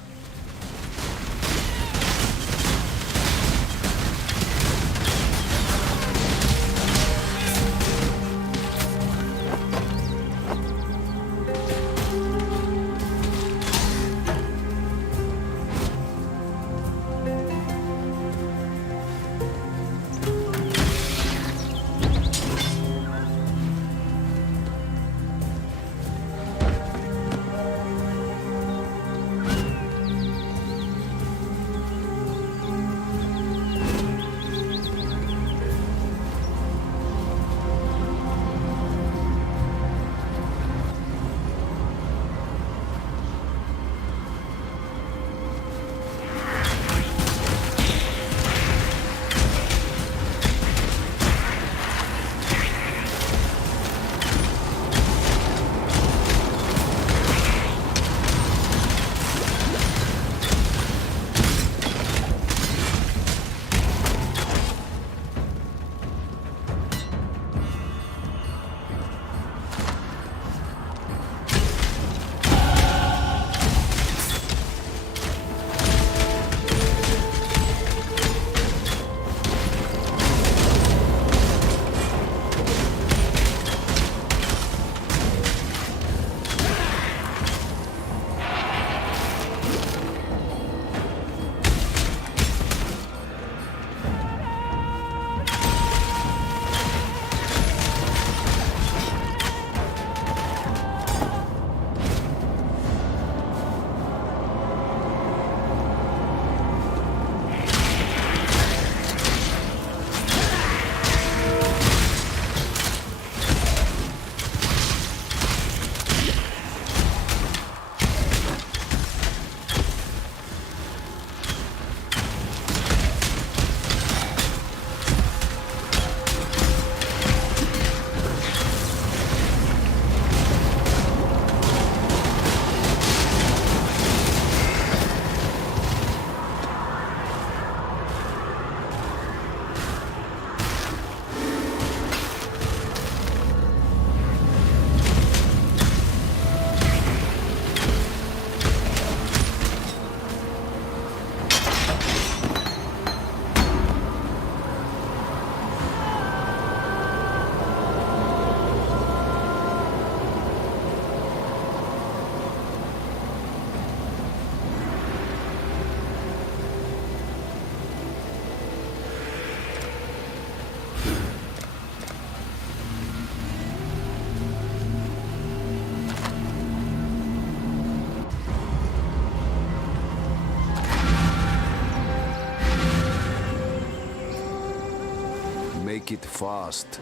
Make it fast.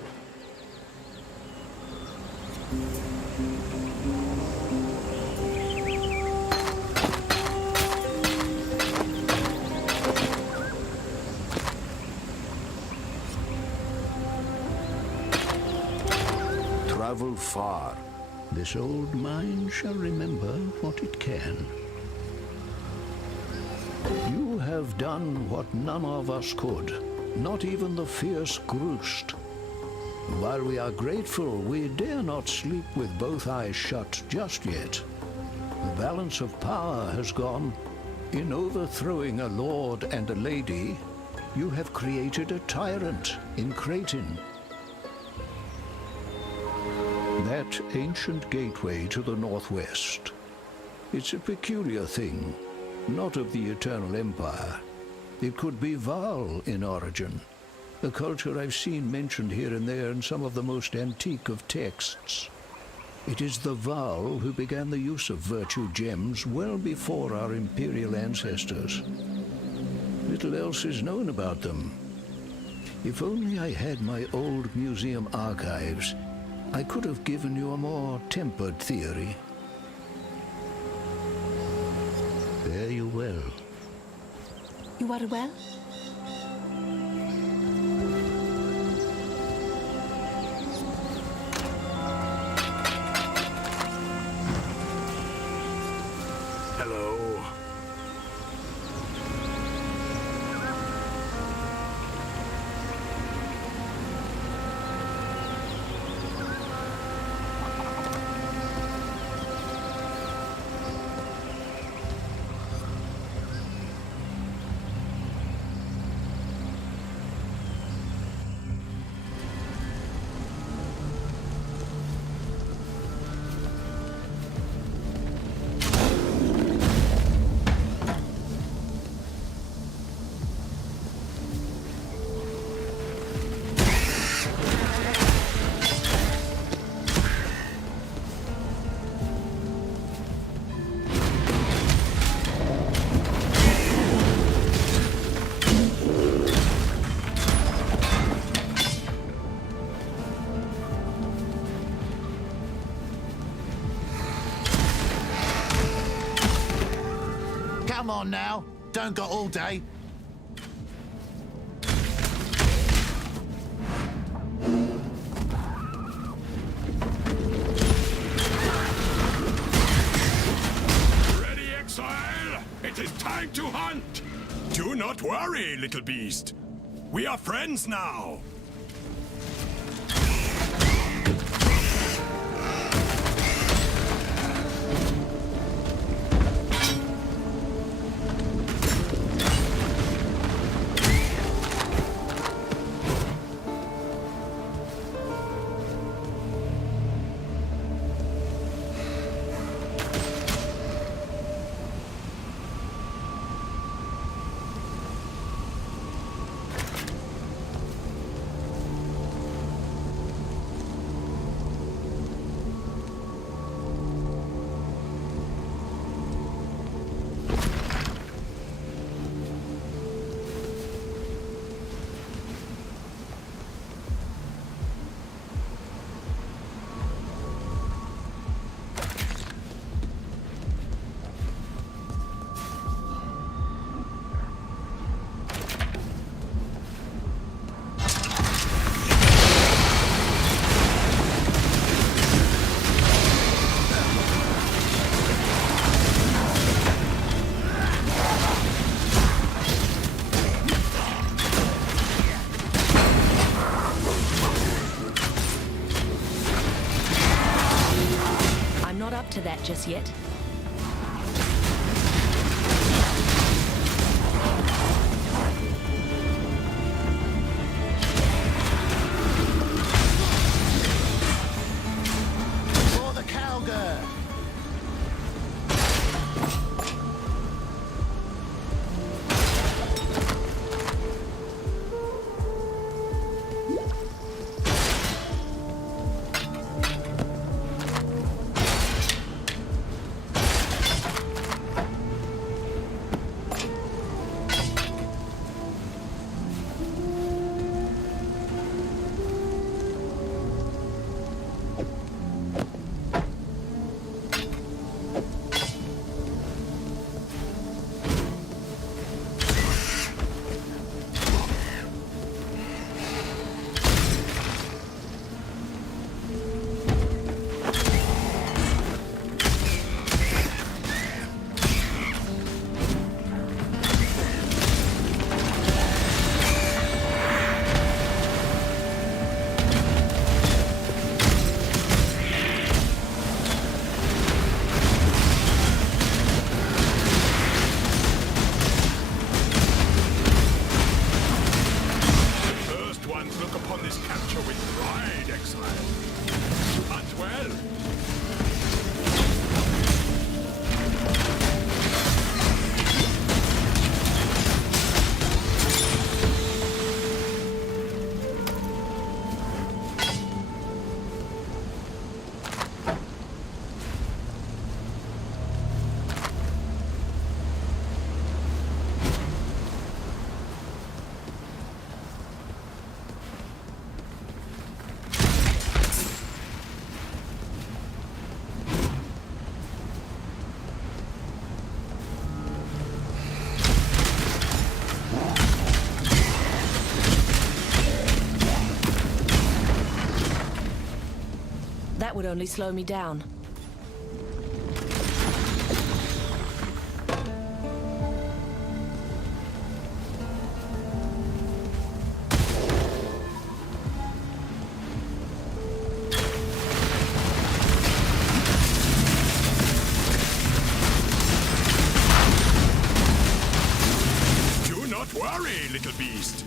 Travel far. This old mind shall remember what it can. You have done what none of us could, not even the fierce Groost. While we are grateful, we dare not sleep with both eyes shut just yet. The balance of power has gone. In overthrowing a lord and a lady, you have created a tyrant in Kraton. That ancient gateway to the northwest. It's a peculiar thing, not of the Eternal Empire. It could be Val in origin, a culture I've seen mentioned here and there in some of the most antique of texts. It is the Val who began the use of virtue gems well before our imperial ancestors. Little else is known about them. If only I had my old museum archives, I could have given you a more tempered theory. Fare you well. You are well? Hello. Come on now, don't got all day. Ready, Exile? It is time to hunt! Do not worry, little beast. We are friends now. To that just yet. For the cowgirl. would only slow me down. Do not worry, little beast.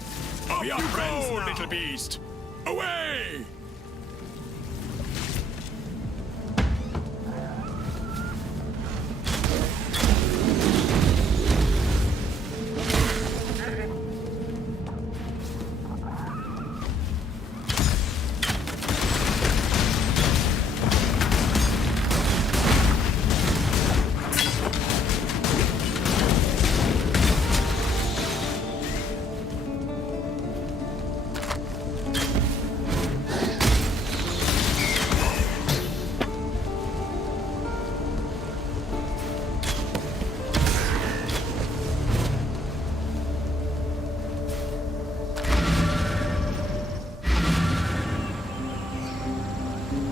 We are friends now, little beast. Away!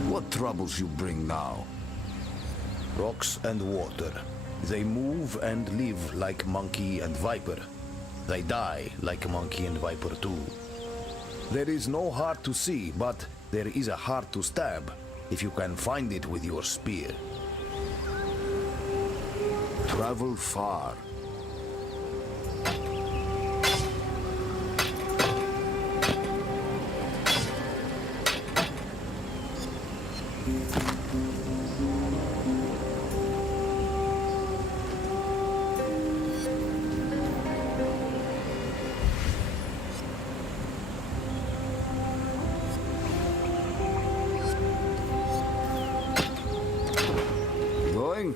What troubles you bring now? Rocks and water. They move and live like monkey and viper. They die like monkey and viper too. There is no heart to see, but there is a heart to stab, if you can find it with your spear. Travel far. Going?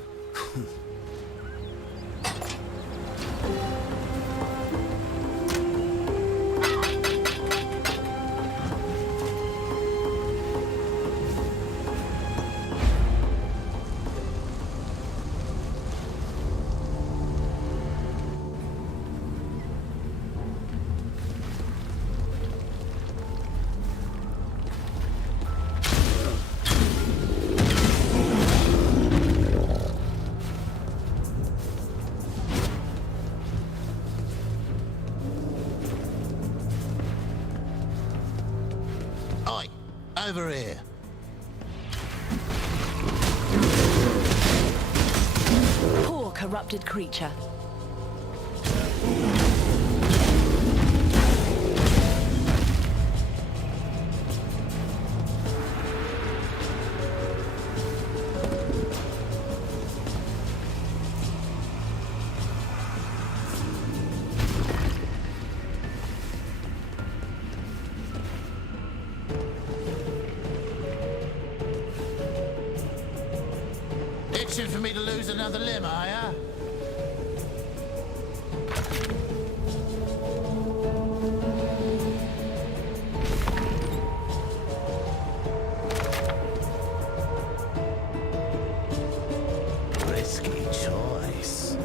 Oi, over here. Poor corrupted creature. Itching for me to lose another limb, are ya? Risky choice.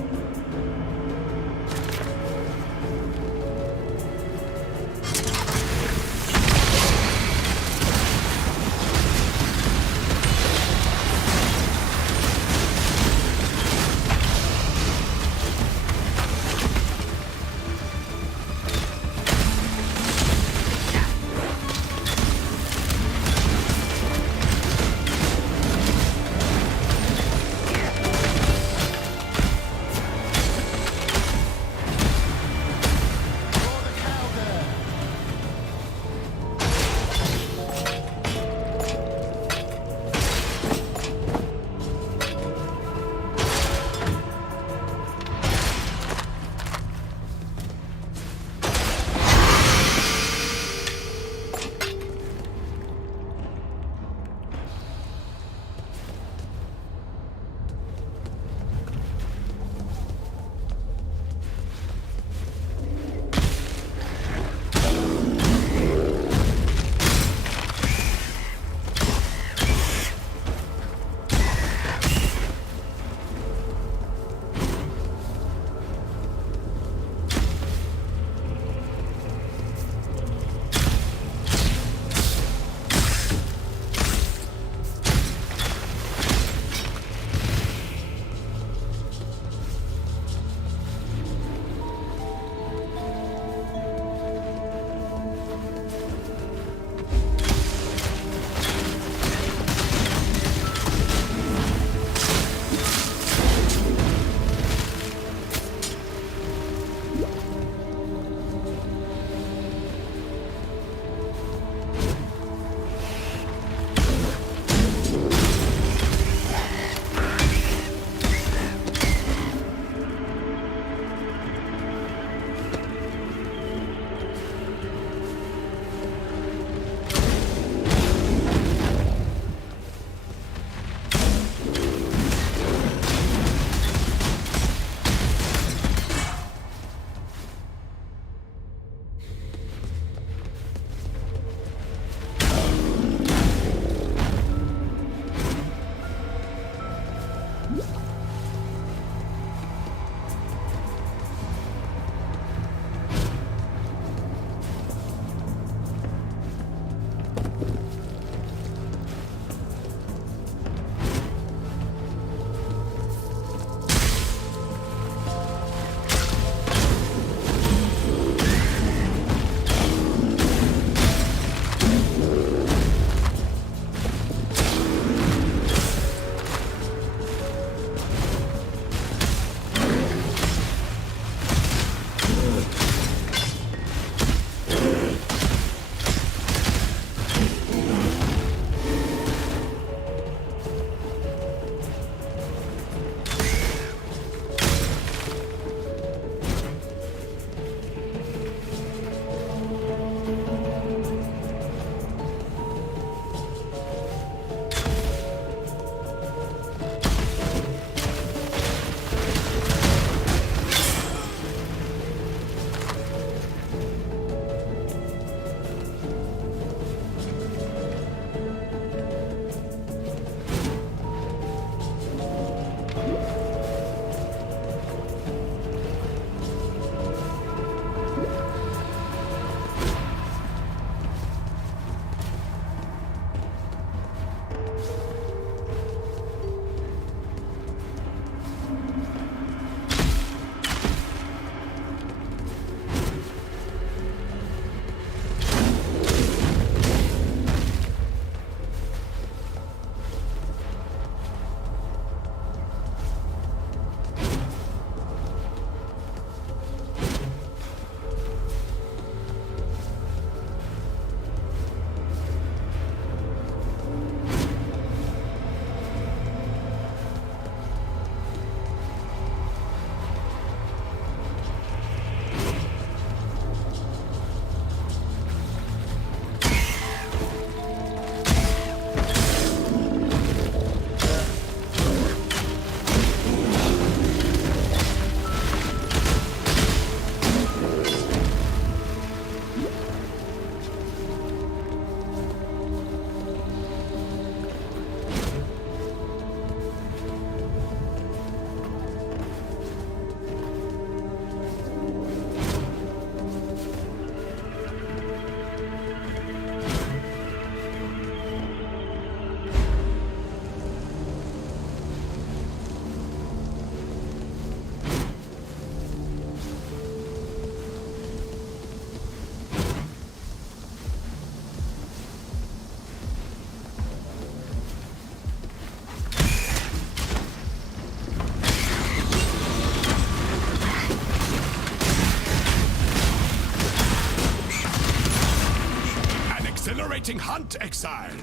exciting hunt, Exile.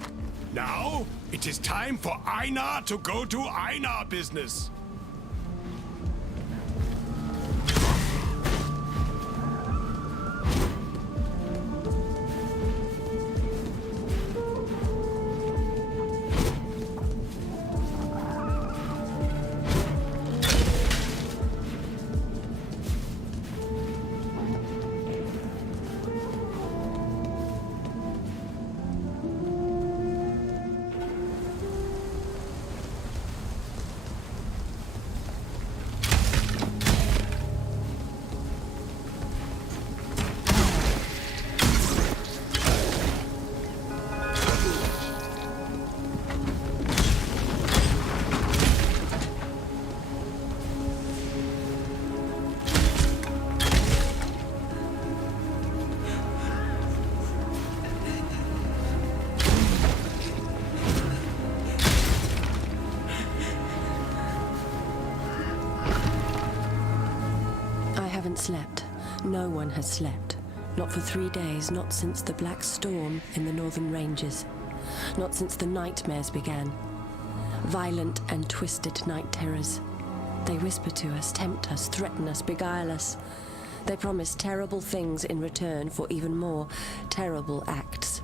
Now, it is time for Einar to go to Einar business. Slept. No one has slept. Not for 3 days, not since the Black Storm in the northern ranges. Not since the nightmares began. Violent and twisted night terrors. They whisper to us, tempt us, threaten us, beguile us. They promise terrible things in return for even more terrible acts.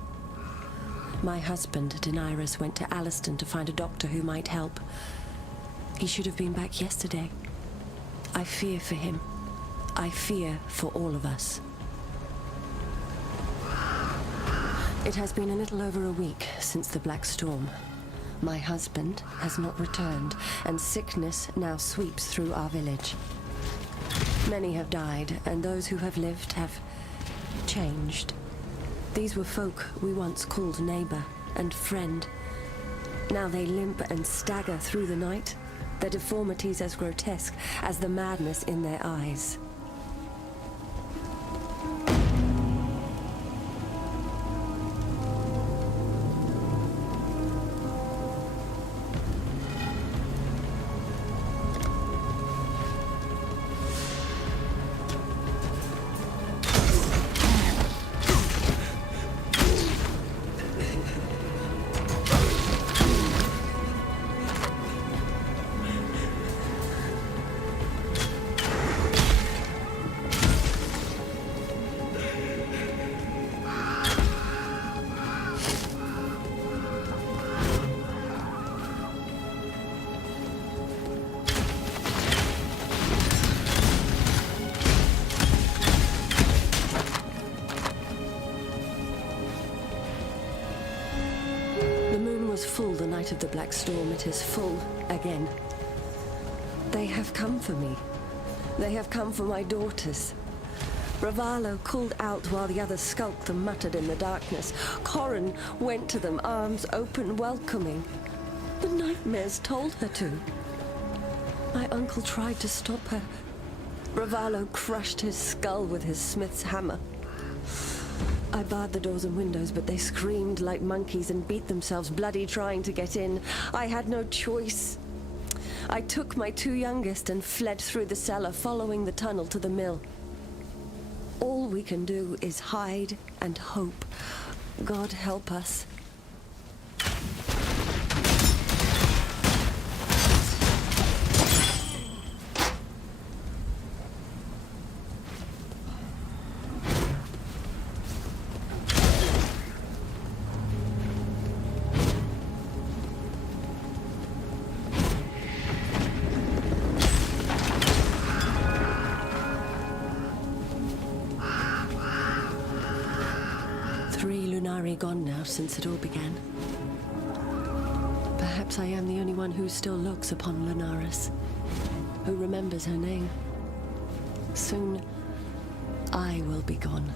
My husband, Daenerys, went to Alliston to find a doctor who might help. He should have been back yesterday. I fear for him. I fear for all of us. It has been a little over a week since the Black Storm. My husband has not returned, and sickness now sweeps through our village. Many have died, and those who have lived have changed. These were folk we once called neighbor and friend. Now they limp and stagger through the night, their deformities as grotesque as the madness in their eyes. Full the night of the Black Storm. It is full again. They have come for me. They have come for my daughters. Ravalo called out while the others skulked and muttered in the darkness. Corran went to them, arms open, welcoming. The nightmares told her to. My uncle tried to stop her. Ravalo crushed his skull with his smith's hammer. I barred the doors and windows, but they screamed like monkeys and beat themselves bloody trying to get in. I had no choice. I took my 2 youngest and fled through the cellar, following the tunnel to the mill. All we can do is hide and hope. God help us. Gone now since it all began. Perhaps I am the only one who still looks upon Lunaris, who remembers her name. Soon I will be gone,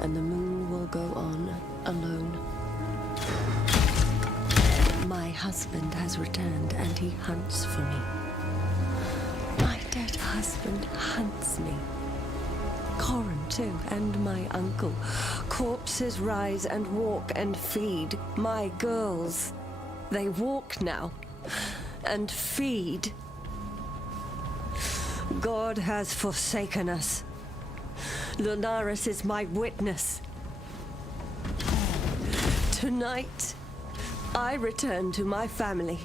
and the moon will go on alone. My husband has returned, and he hunts for me. My dead husband hunts me. Corran, too, and my uncle. Corpses rise and walk and feed. My girls, they walk now and feed. God has forsaken us. Lunaris is my witness. Tonight, I return to my family.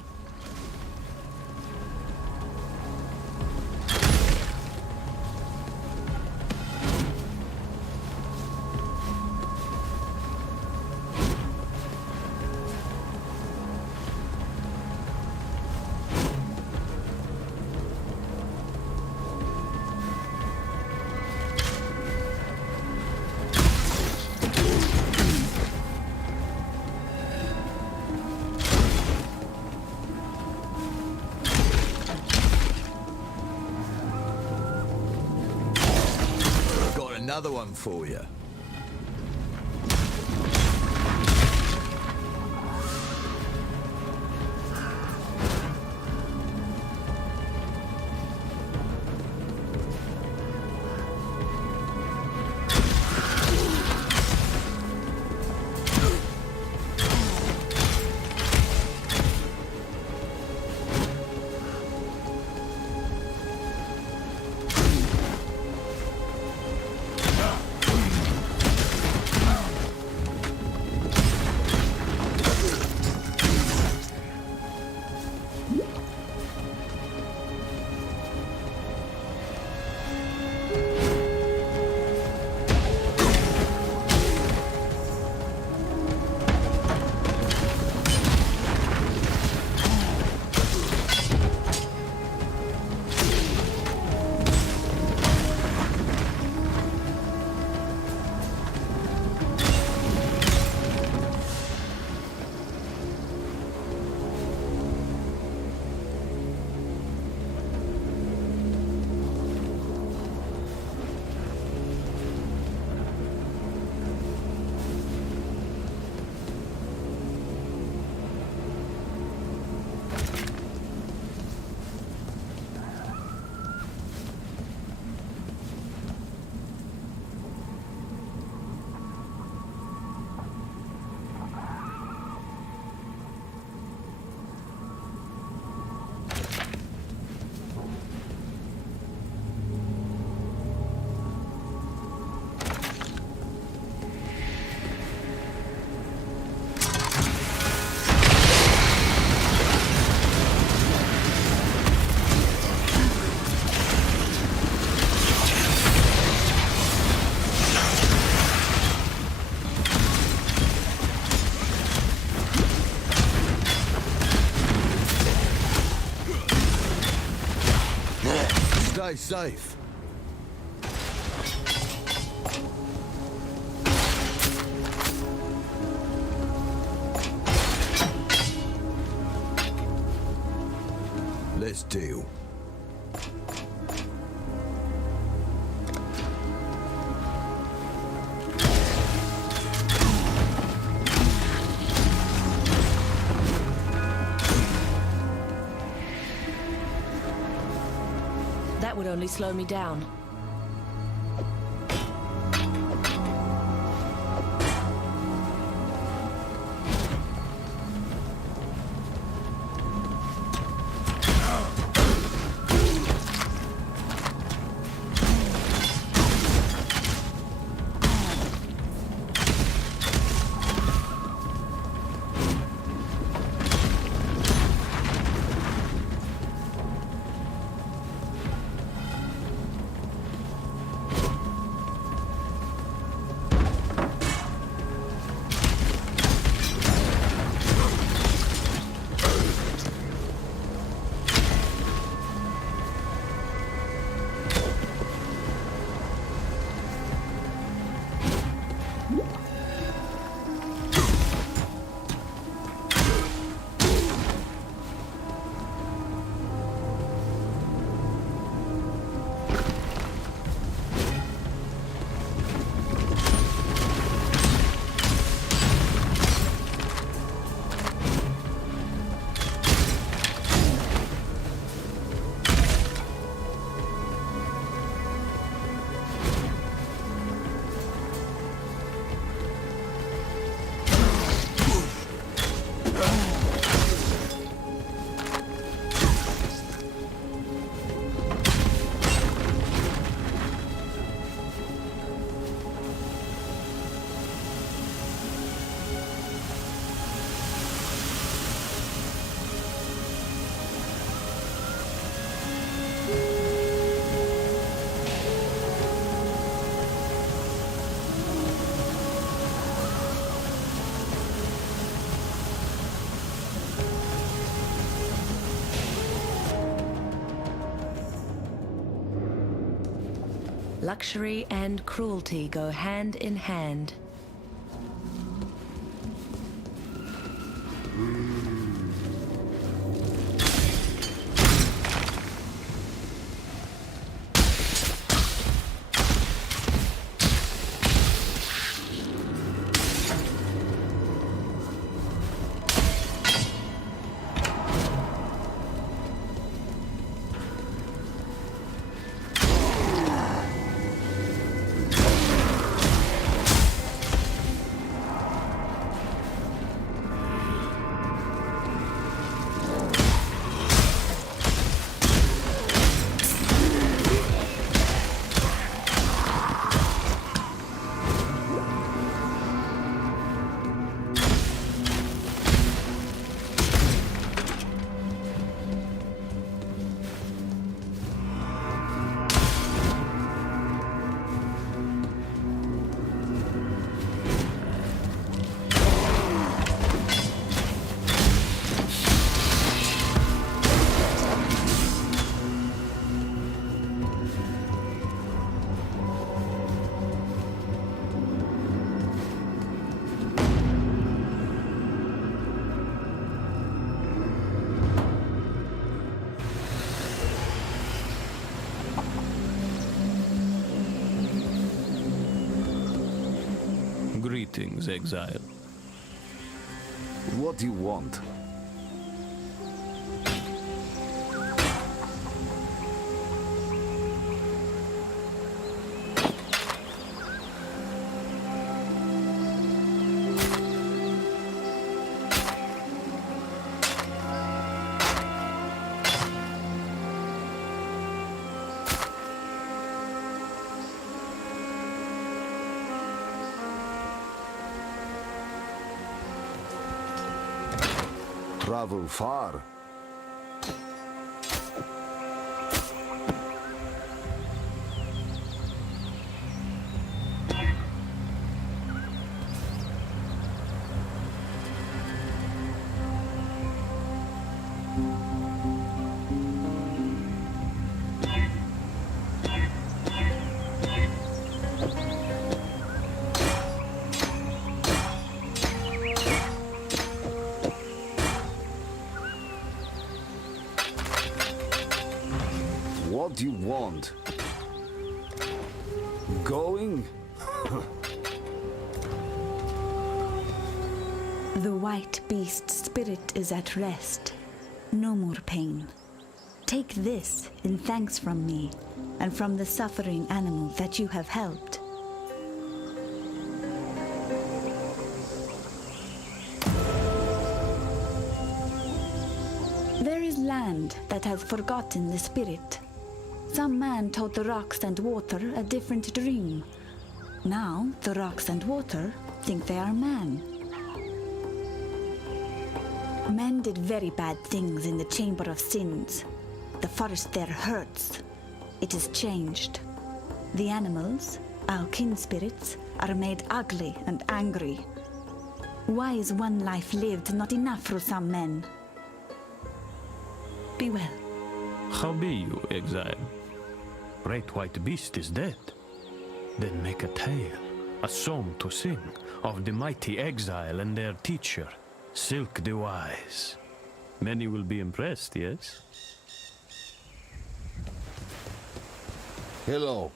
Another one for you. Stay safe. Let's deal. That would only slow me down. Luxury and cruelty go hand in hand. Greetings, Exile. What do you want? Travel far? What do you want? Going? The white beast spirit is at rest. No more pain. Take this in thanks from me and from the suffering animal that you have helped. There is land that has forgotten the spirit. Some man taught the rocks and water a different dream. Now the rocks and water think they are man. Men did very bad things in the Chamber of Sins. The forest there hurts. It is changed. The animals, our kin spirits, are made ugly and angry. Why is one life lived not enough for some men? Be well. How be you, Exile? Great white beast is dead. Then make a tale, a song to sing, of the mighty Exile and their teacher, Silk the Wise. Many will be impressed, yes? Hello.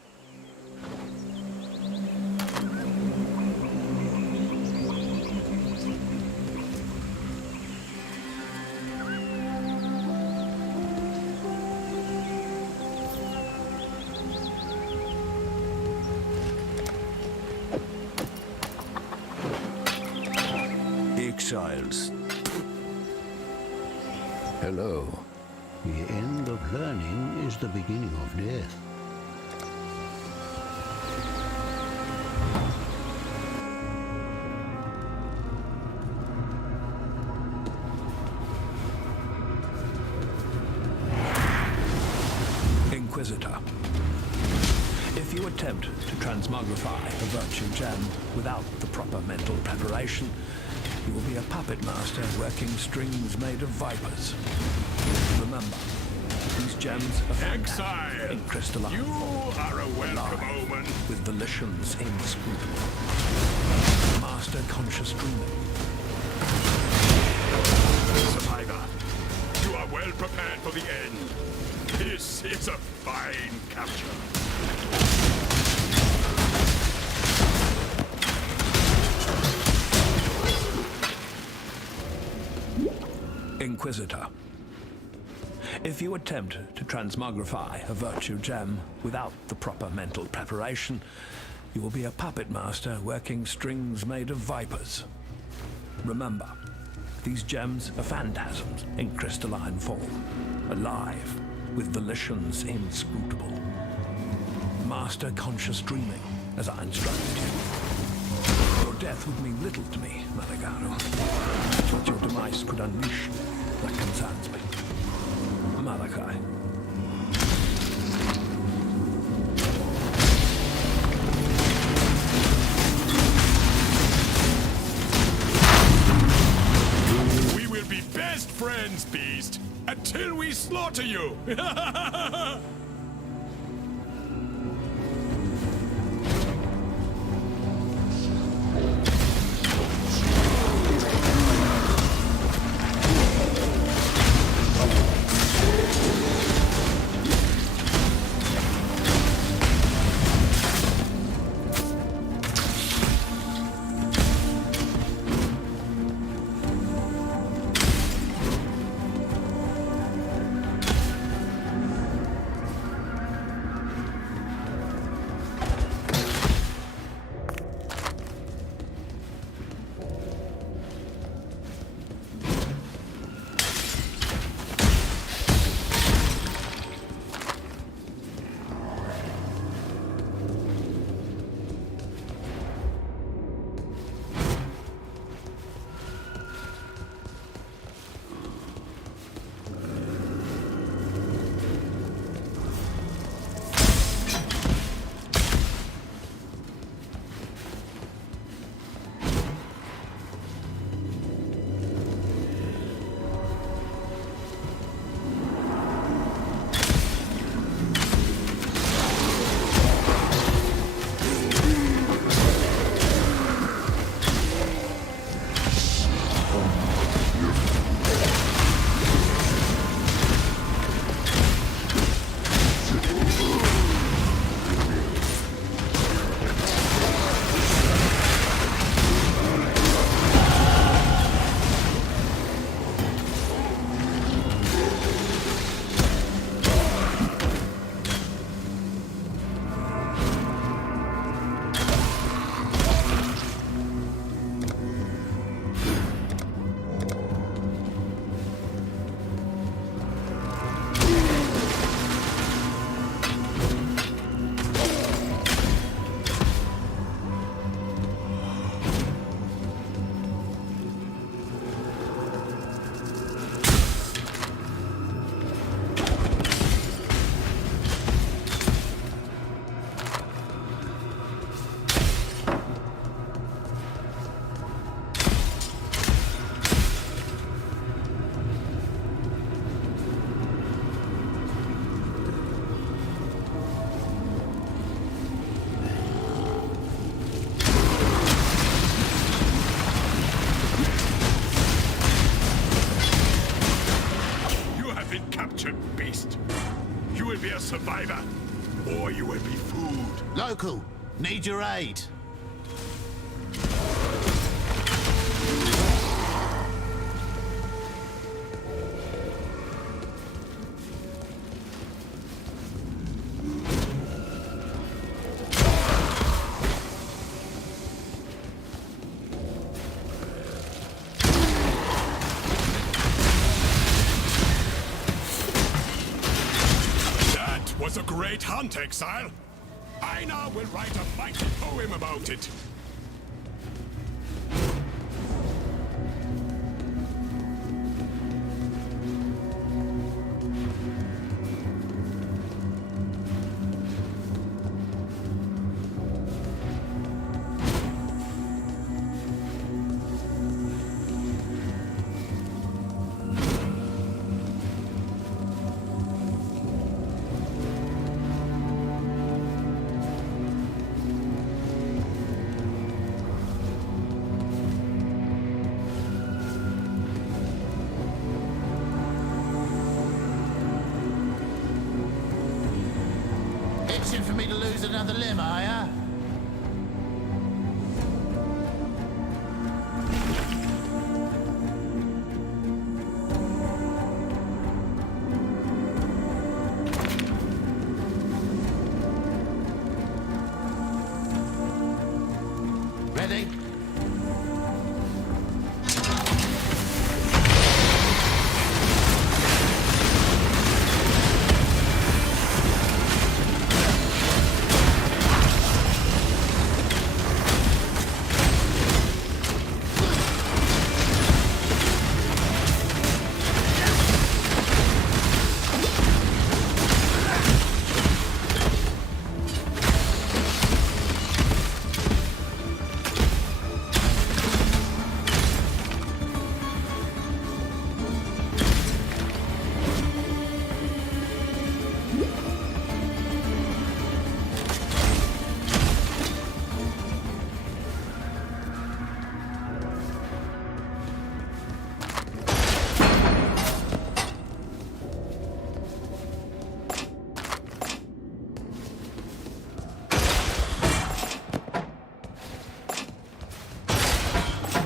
Exiles. Hello. The end of learning is the beginning of death. Inquisitor. If you attempt to transmogrify a virtue gem without the proper mental preparation, you will be a puppet master working strings made of vipers. Remember, These gems are Exile! in crystalline You form, are a welcome alive, omen. with volitions inscrutable. Master conscious dreaming. Survivor, you are well prepared for the end. This is a fine capture. Inquisitor. If you attempt to transmogrify a virtue gem without the proper mental preparation, you will be a puppet master working strings made of vipers. Remember, these gems are phantasms in crystalline form, alive, with volitions inscrutable. Master conscious dreaming, as I instructed you. Your death would mean little to me, Malagaro. What your demise could unleash, that concerns me. Malachi. We will be best friends, Beast, until we slaughter you! Survivor, or you will be food. Local, need your aid. Was a great hunt, Exile. Einar will write a mighty poem about it. me to lose another limb, are ya? Ready?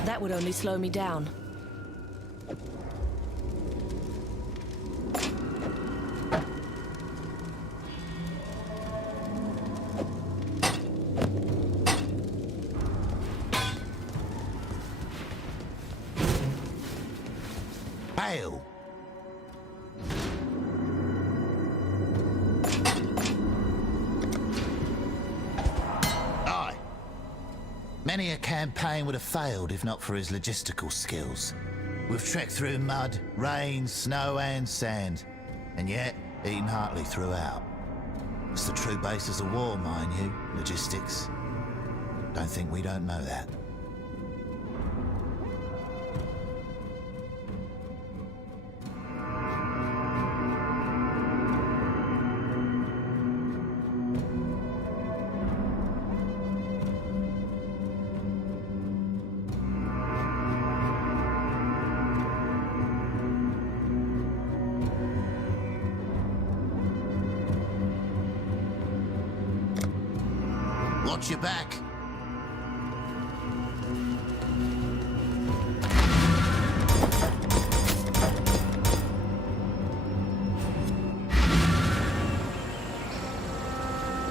That would only slow me down. Hail! Aye. Many a campaign would have failed if not for his logistical skills. We've trekked through mud, rain, snow and sand, and yet eaten heartily throughout. It's the true basis of war, mind you, logistics. Don't think we don't know that. Watch your back.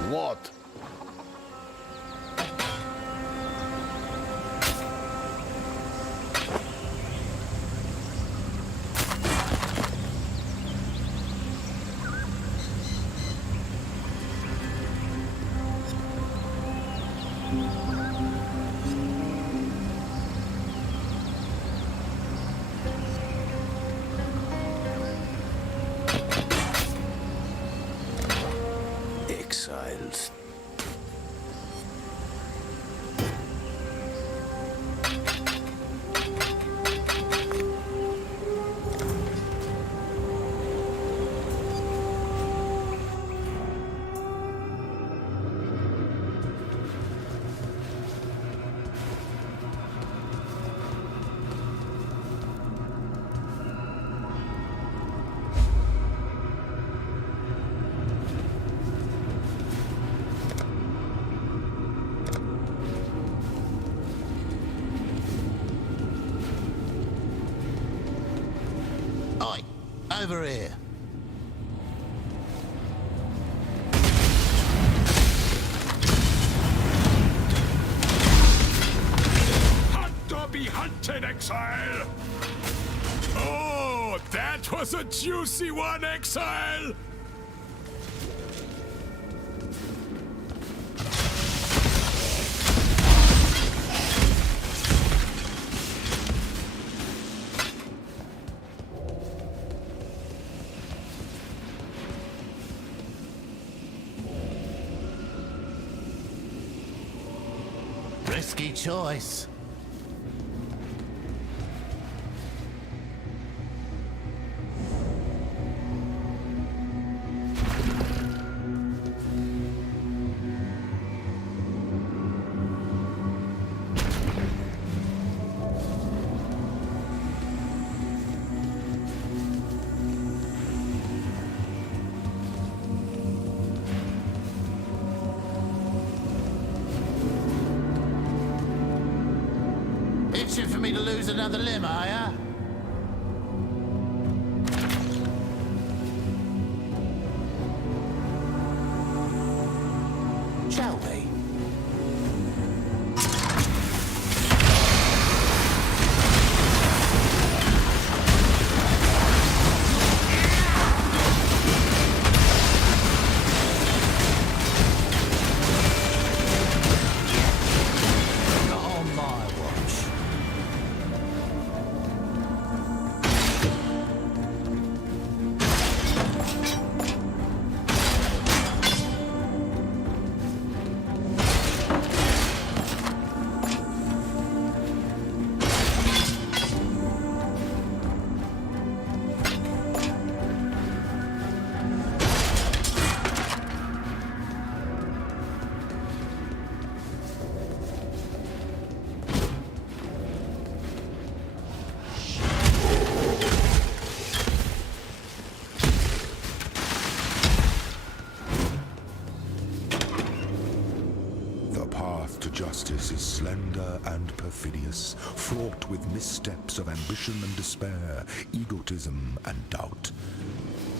What? Exiles. Aye, over here. Hunt or be hunted, Exile! Oh, that was a juicy one, Exile! Risky choice. lose another limb, are ya? Shall we? Not on my watch. The path to justice is slender and perfidious, fraught with missteps of ambition and despair, egotism and doubt.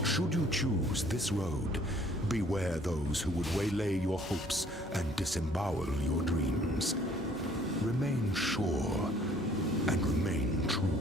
Should you choose this road, beware those who would waylay your hopes and disembowel your dreams. Remain sure and remain true.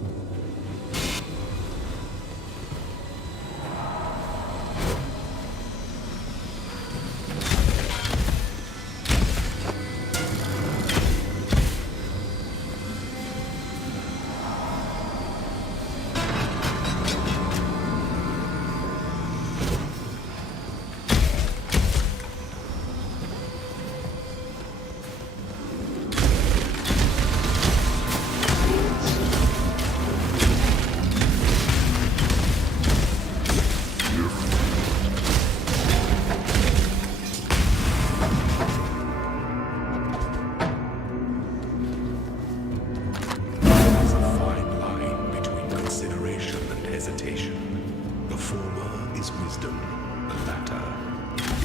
There's a fine line between consideration and hesitation. The former is wisdom, the latter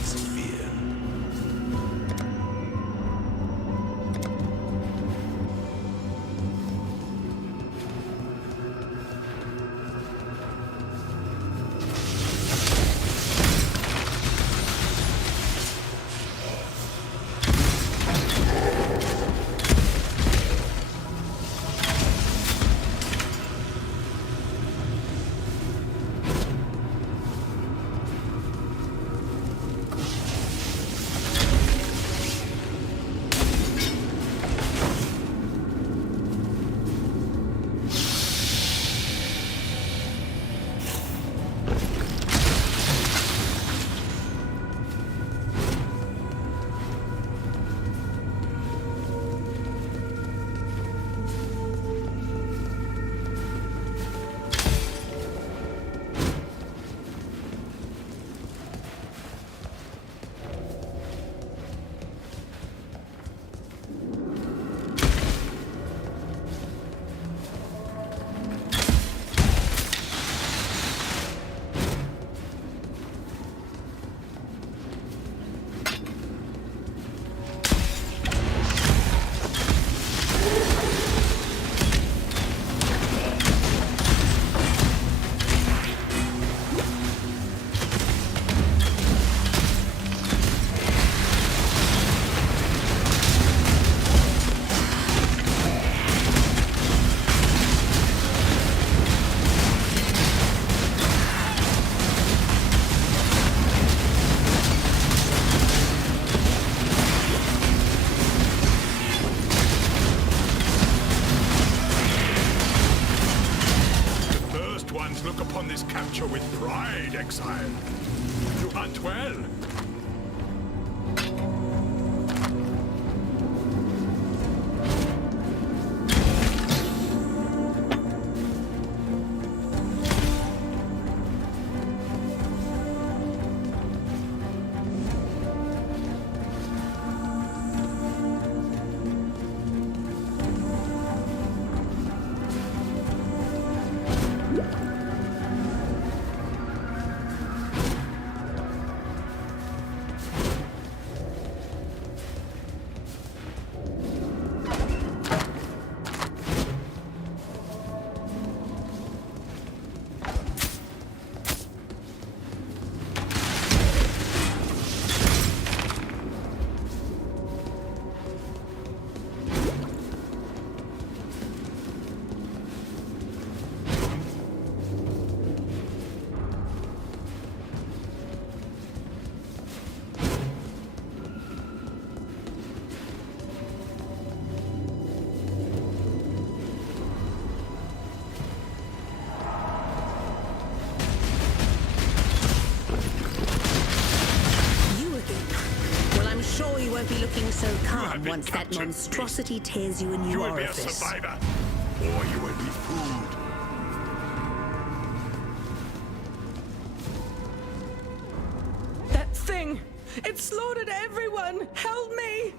is fear. Look upon this capture with pride, Exile. You hunt well. won't be looking so calm once that monstrosity tears you a new You will be a orifice. survivor, or you will be food. That thing! It slaughtered everyone! Help me!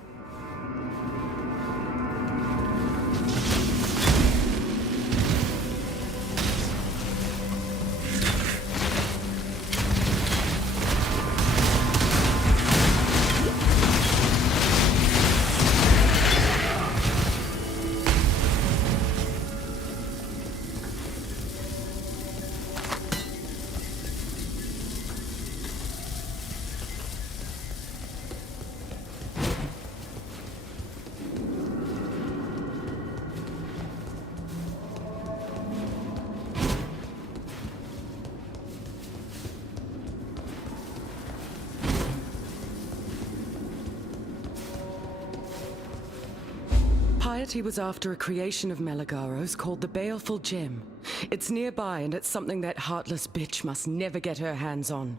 Piety was after a creation of Meligaro's called the Baleful Gem. It's nearby, and it's something that heartless bitch must never get her hands on.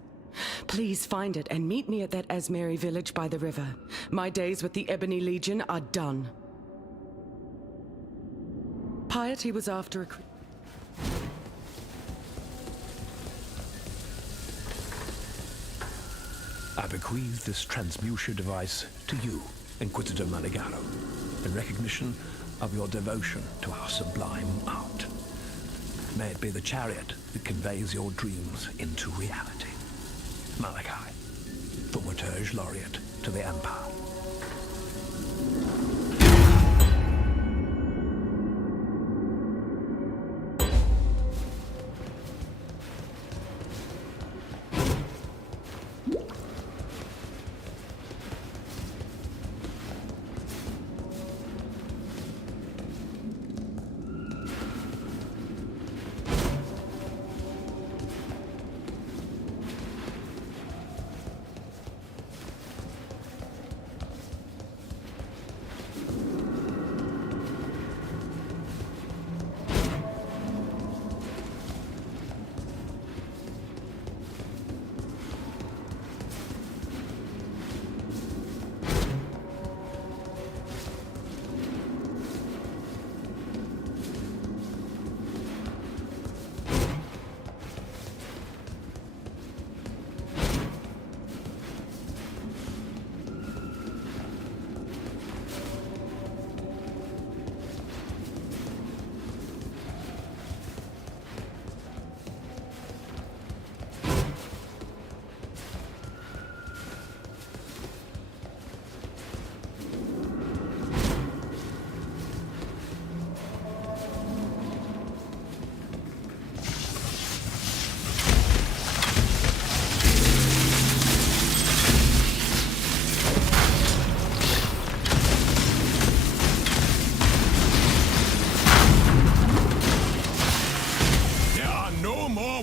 Please find it and meet me at that Asmeri village by the river. My days with the Ebony Legion are done. Piety was after a... I bequeath this transmuter device to you, Inquisitor Maligaro, in recognition of your devotion to our sublime art. May it be the chariot that conveys your dreams into reality. Malachi, Thaumaturge Laureate to the Empire.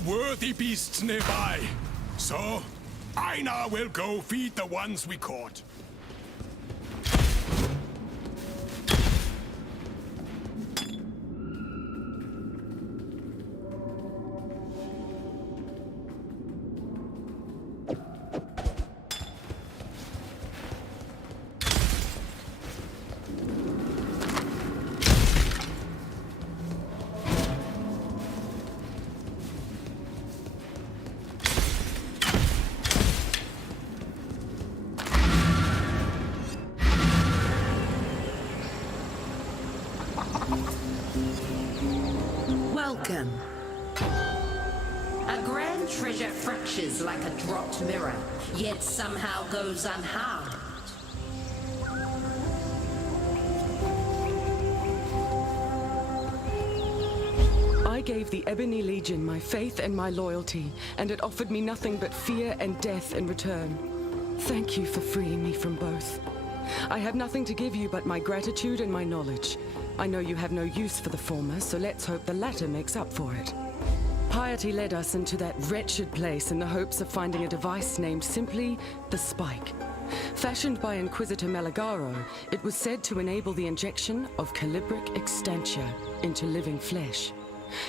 Worthy beasts nearby. So, Einar will go feed the ones we caught. Welcome. A grand treasure fractures like a dropped mirror, yet somehow goes unharmed. I gave the Ebony Legion my faith and my loyalty, and it offered me nothing but fear and death in return. Thank you for freeing me from both. I have nothing to give you but my gratitude and my knowledge. I know you have no use for the former, so let's hope the latter makes up for it. Piety led us into that wretched place in the hopes of finding a device named simply the Spike. Fashioned by Inquisitor Meligaro, it was said to enable the injection of Calibric Extantia into living flesh.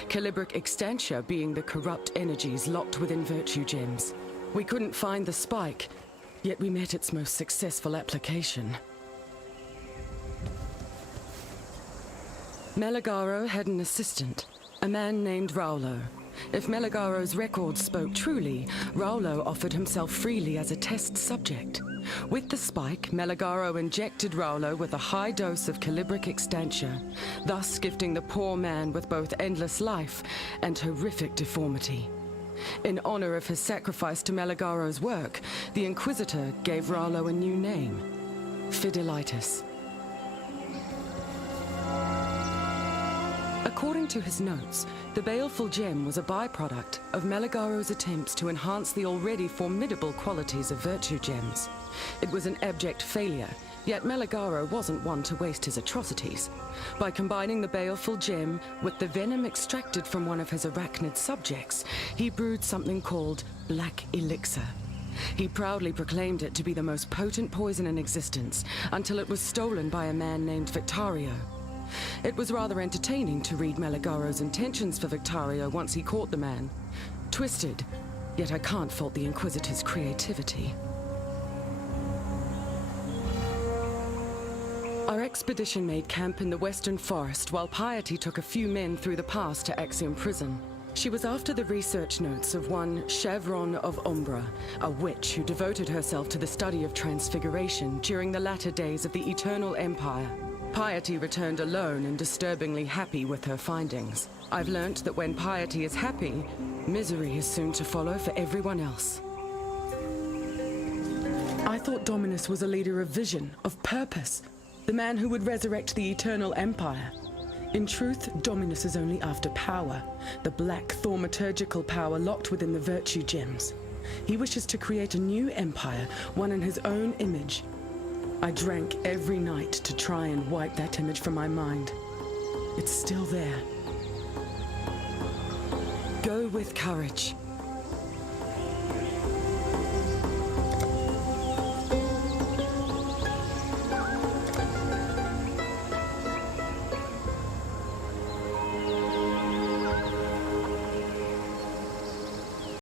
Calibric Extantia being the corrupt energies locked within virtue gems. We couldn't find the Spike, Yet we met its most successful application. Meligaro had an assistant, a man named Raulo. If Meligaro's records spoke truly, Raulo offered himself freely as a test subject. With the spike, Meligaro injected Raulo with a high dose of calibric extantia, thus gifting the poor man with both endless life and horrific deformity. In honor of his sacrifice to Meligaro's work, the Inquisitor gave Raulo a new name, Fidelitas. According to his notes, the baleful gem was a byproduct of Meligaro's attempts to enhance the already formidable qualities of virtue gems. It was an abject failure, yet Meligaro wasn't one to waste his atrocities. By combining the baleful gem with the venom extracted from one of his arachnid subjects, he brewed something called Black Elixir. He proudly proclaimed it to be the most potent poison in existence, until it was stolen by a man named Victario. It was rather entertaining to read Meligaro's intentions for Victario once he caught the man. Twisted, yet I can't fault the Inquisitor's creativity. Our expedition made camp in the Western Forest while Piety took a few men through the pass to Axiom Prison. She was after the research notes of one Chevron of Umbra, a witch who devoted herself to the study of transfiguration during the latter days of the Eternal Empire. Piety returned alone and disturbingly happy with her findings. I've learnt that when Piety is happy, misery is soon to follow for everyone else. I thought Dominus was a leader of vision, of purpose, the man who would resurrect the Eternal Empire. In truth, Dominus is only after power, the black thaumaturgical power locked within the virtue gems. He wishes to create a new empire, one in his own image. I drank every night to try and wipe that image from my mind. It's still there. Go with courage.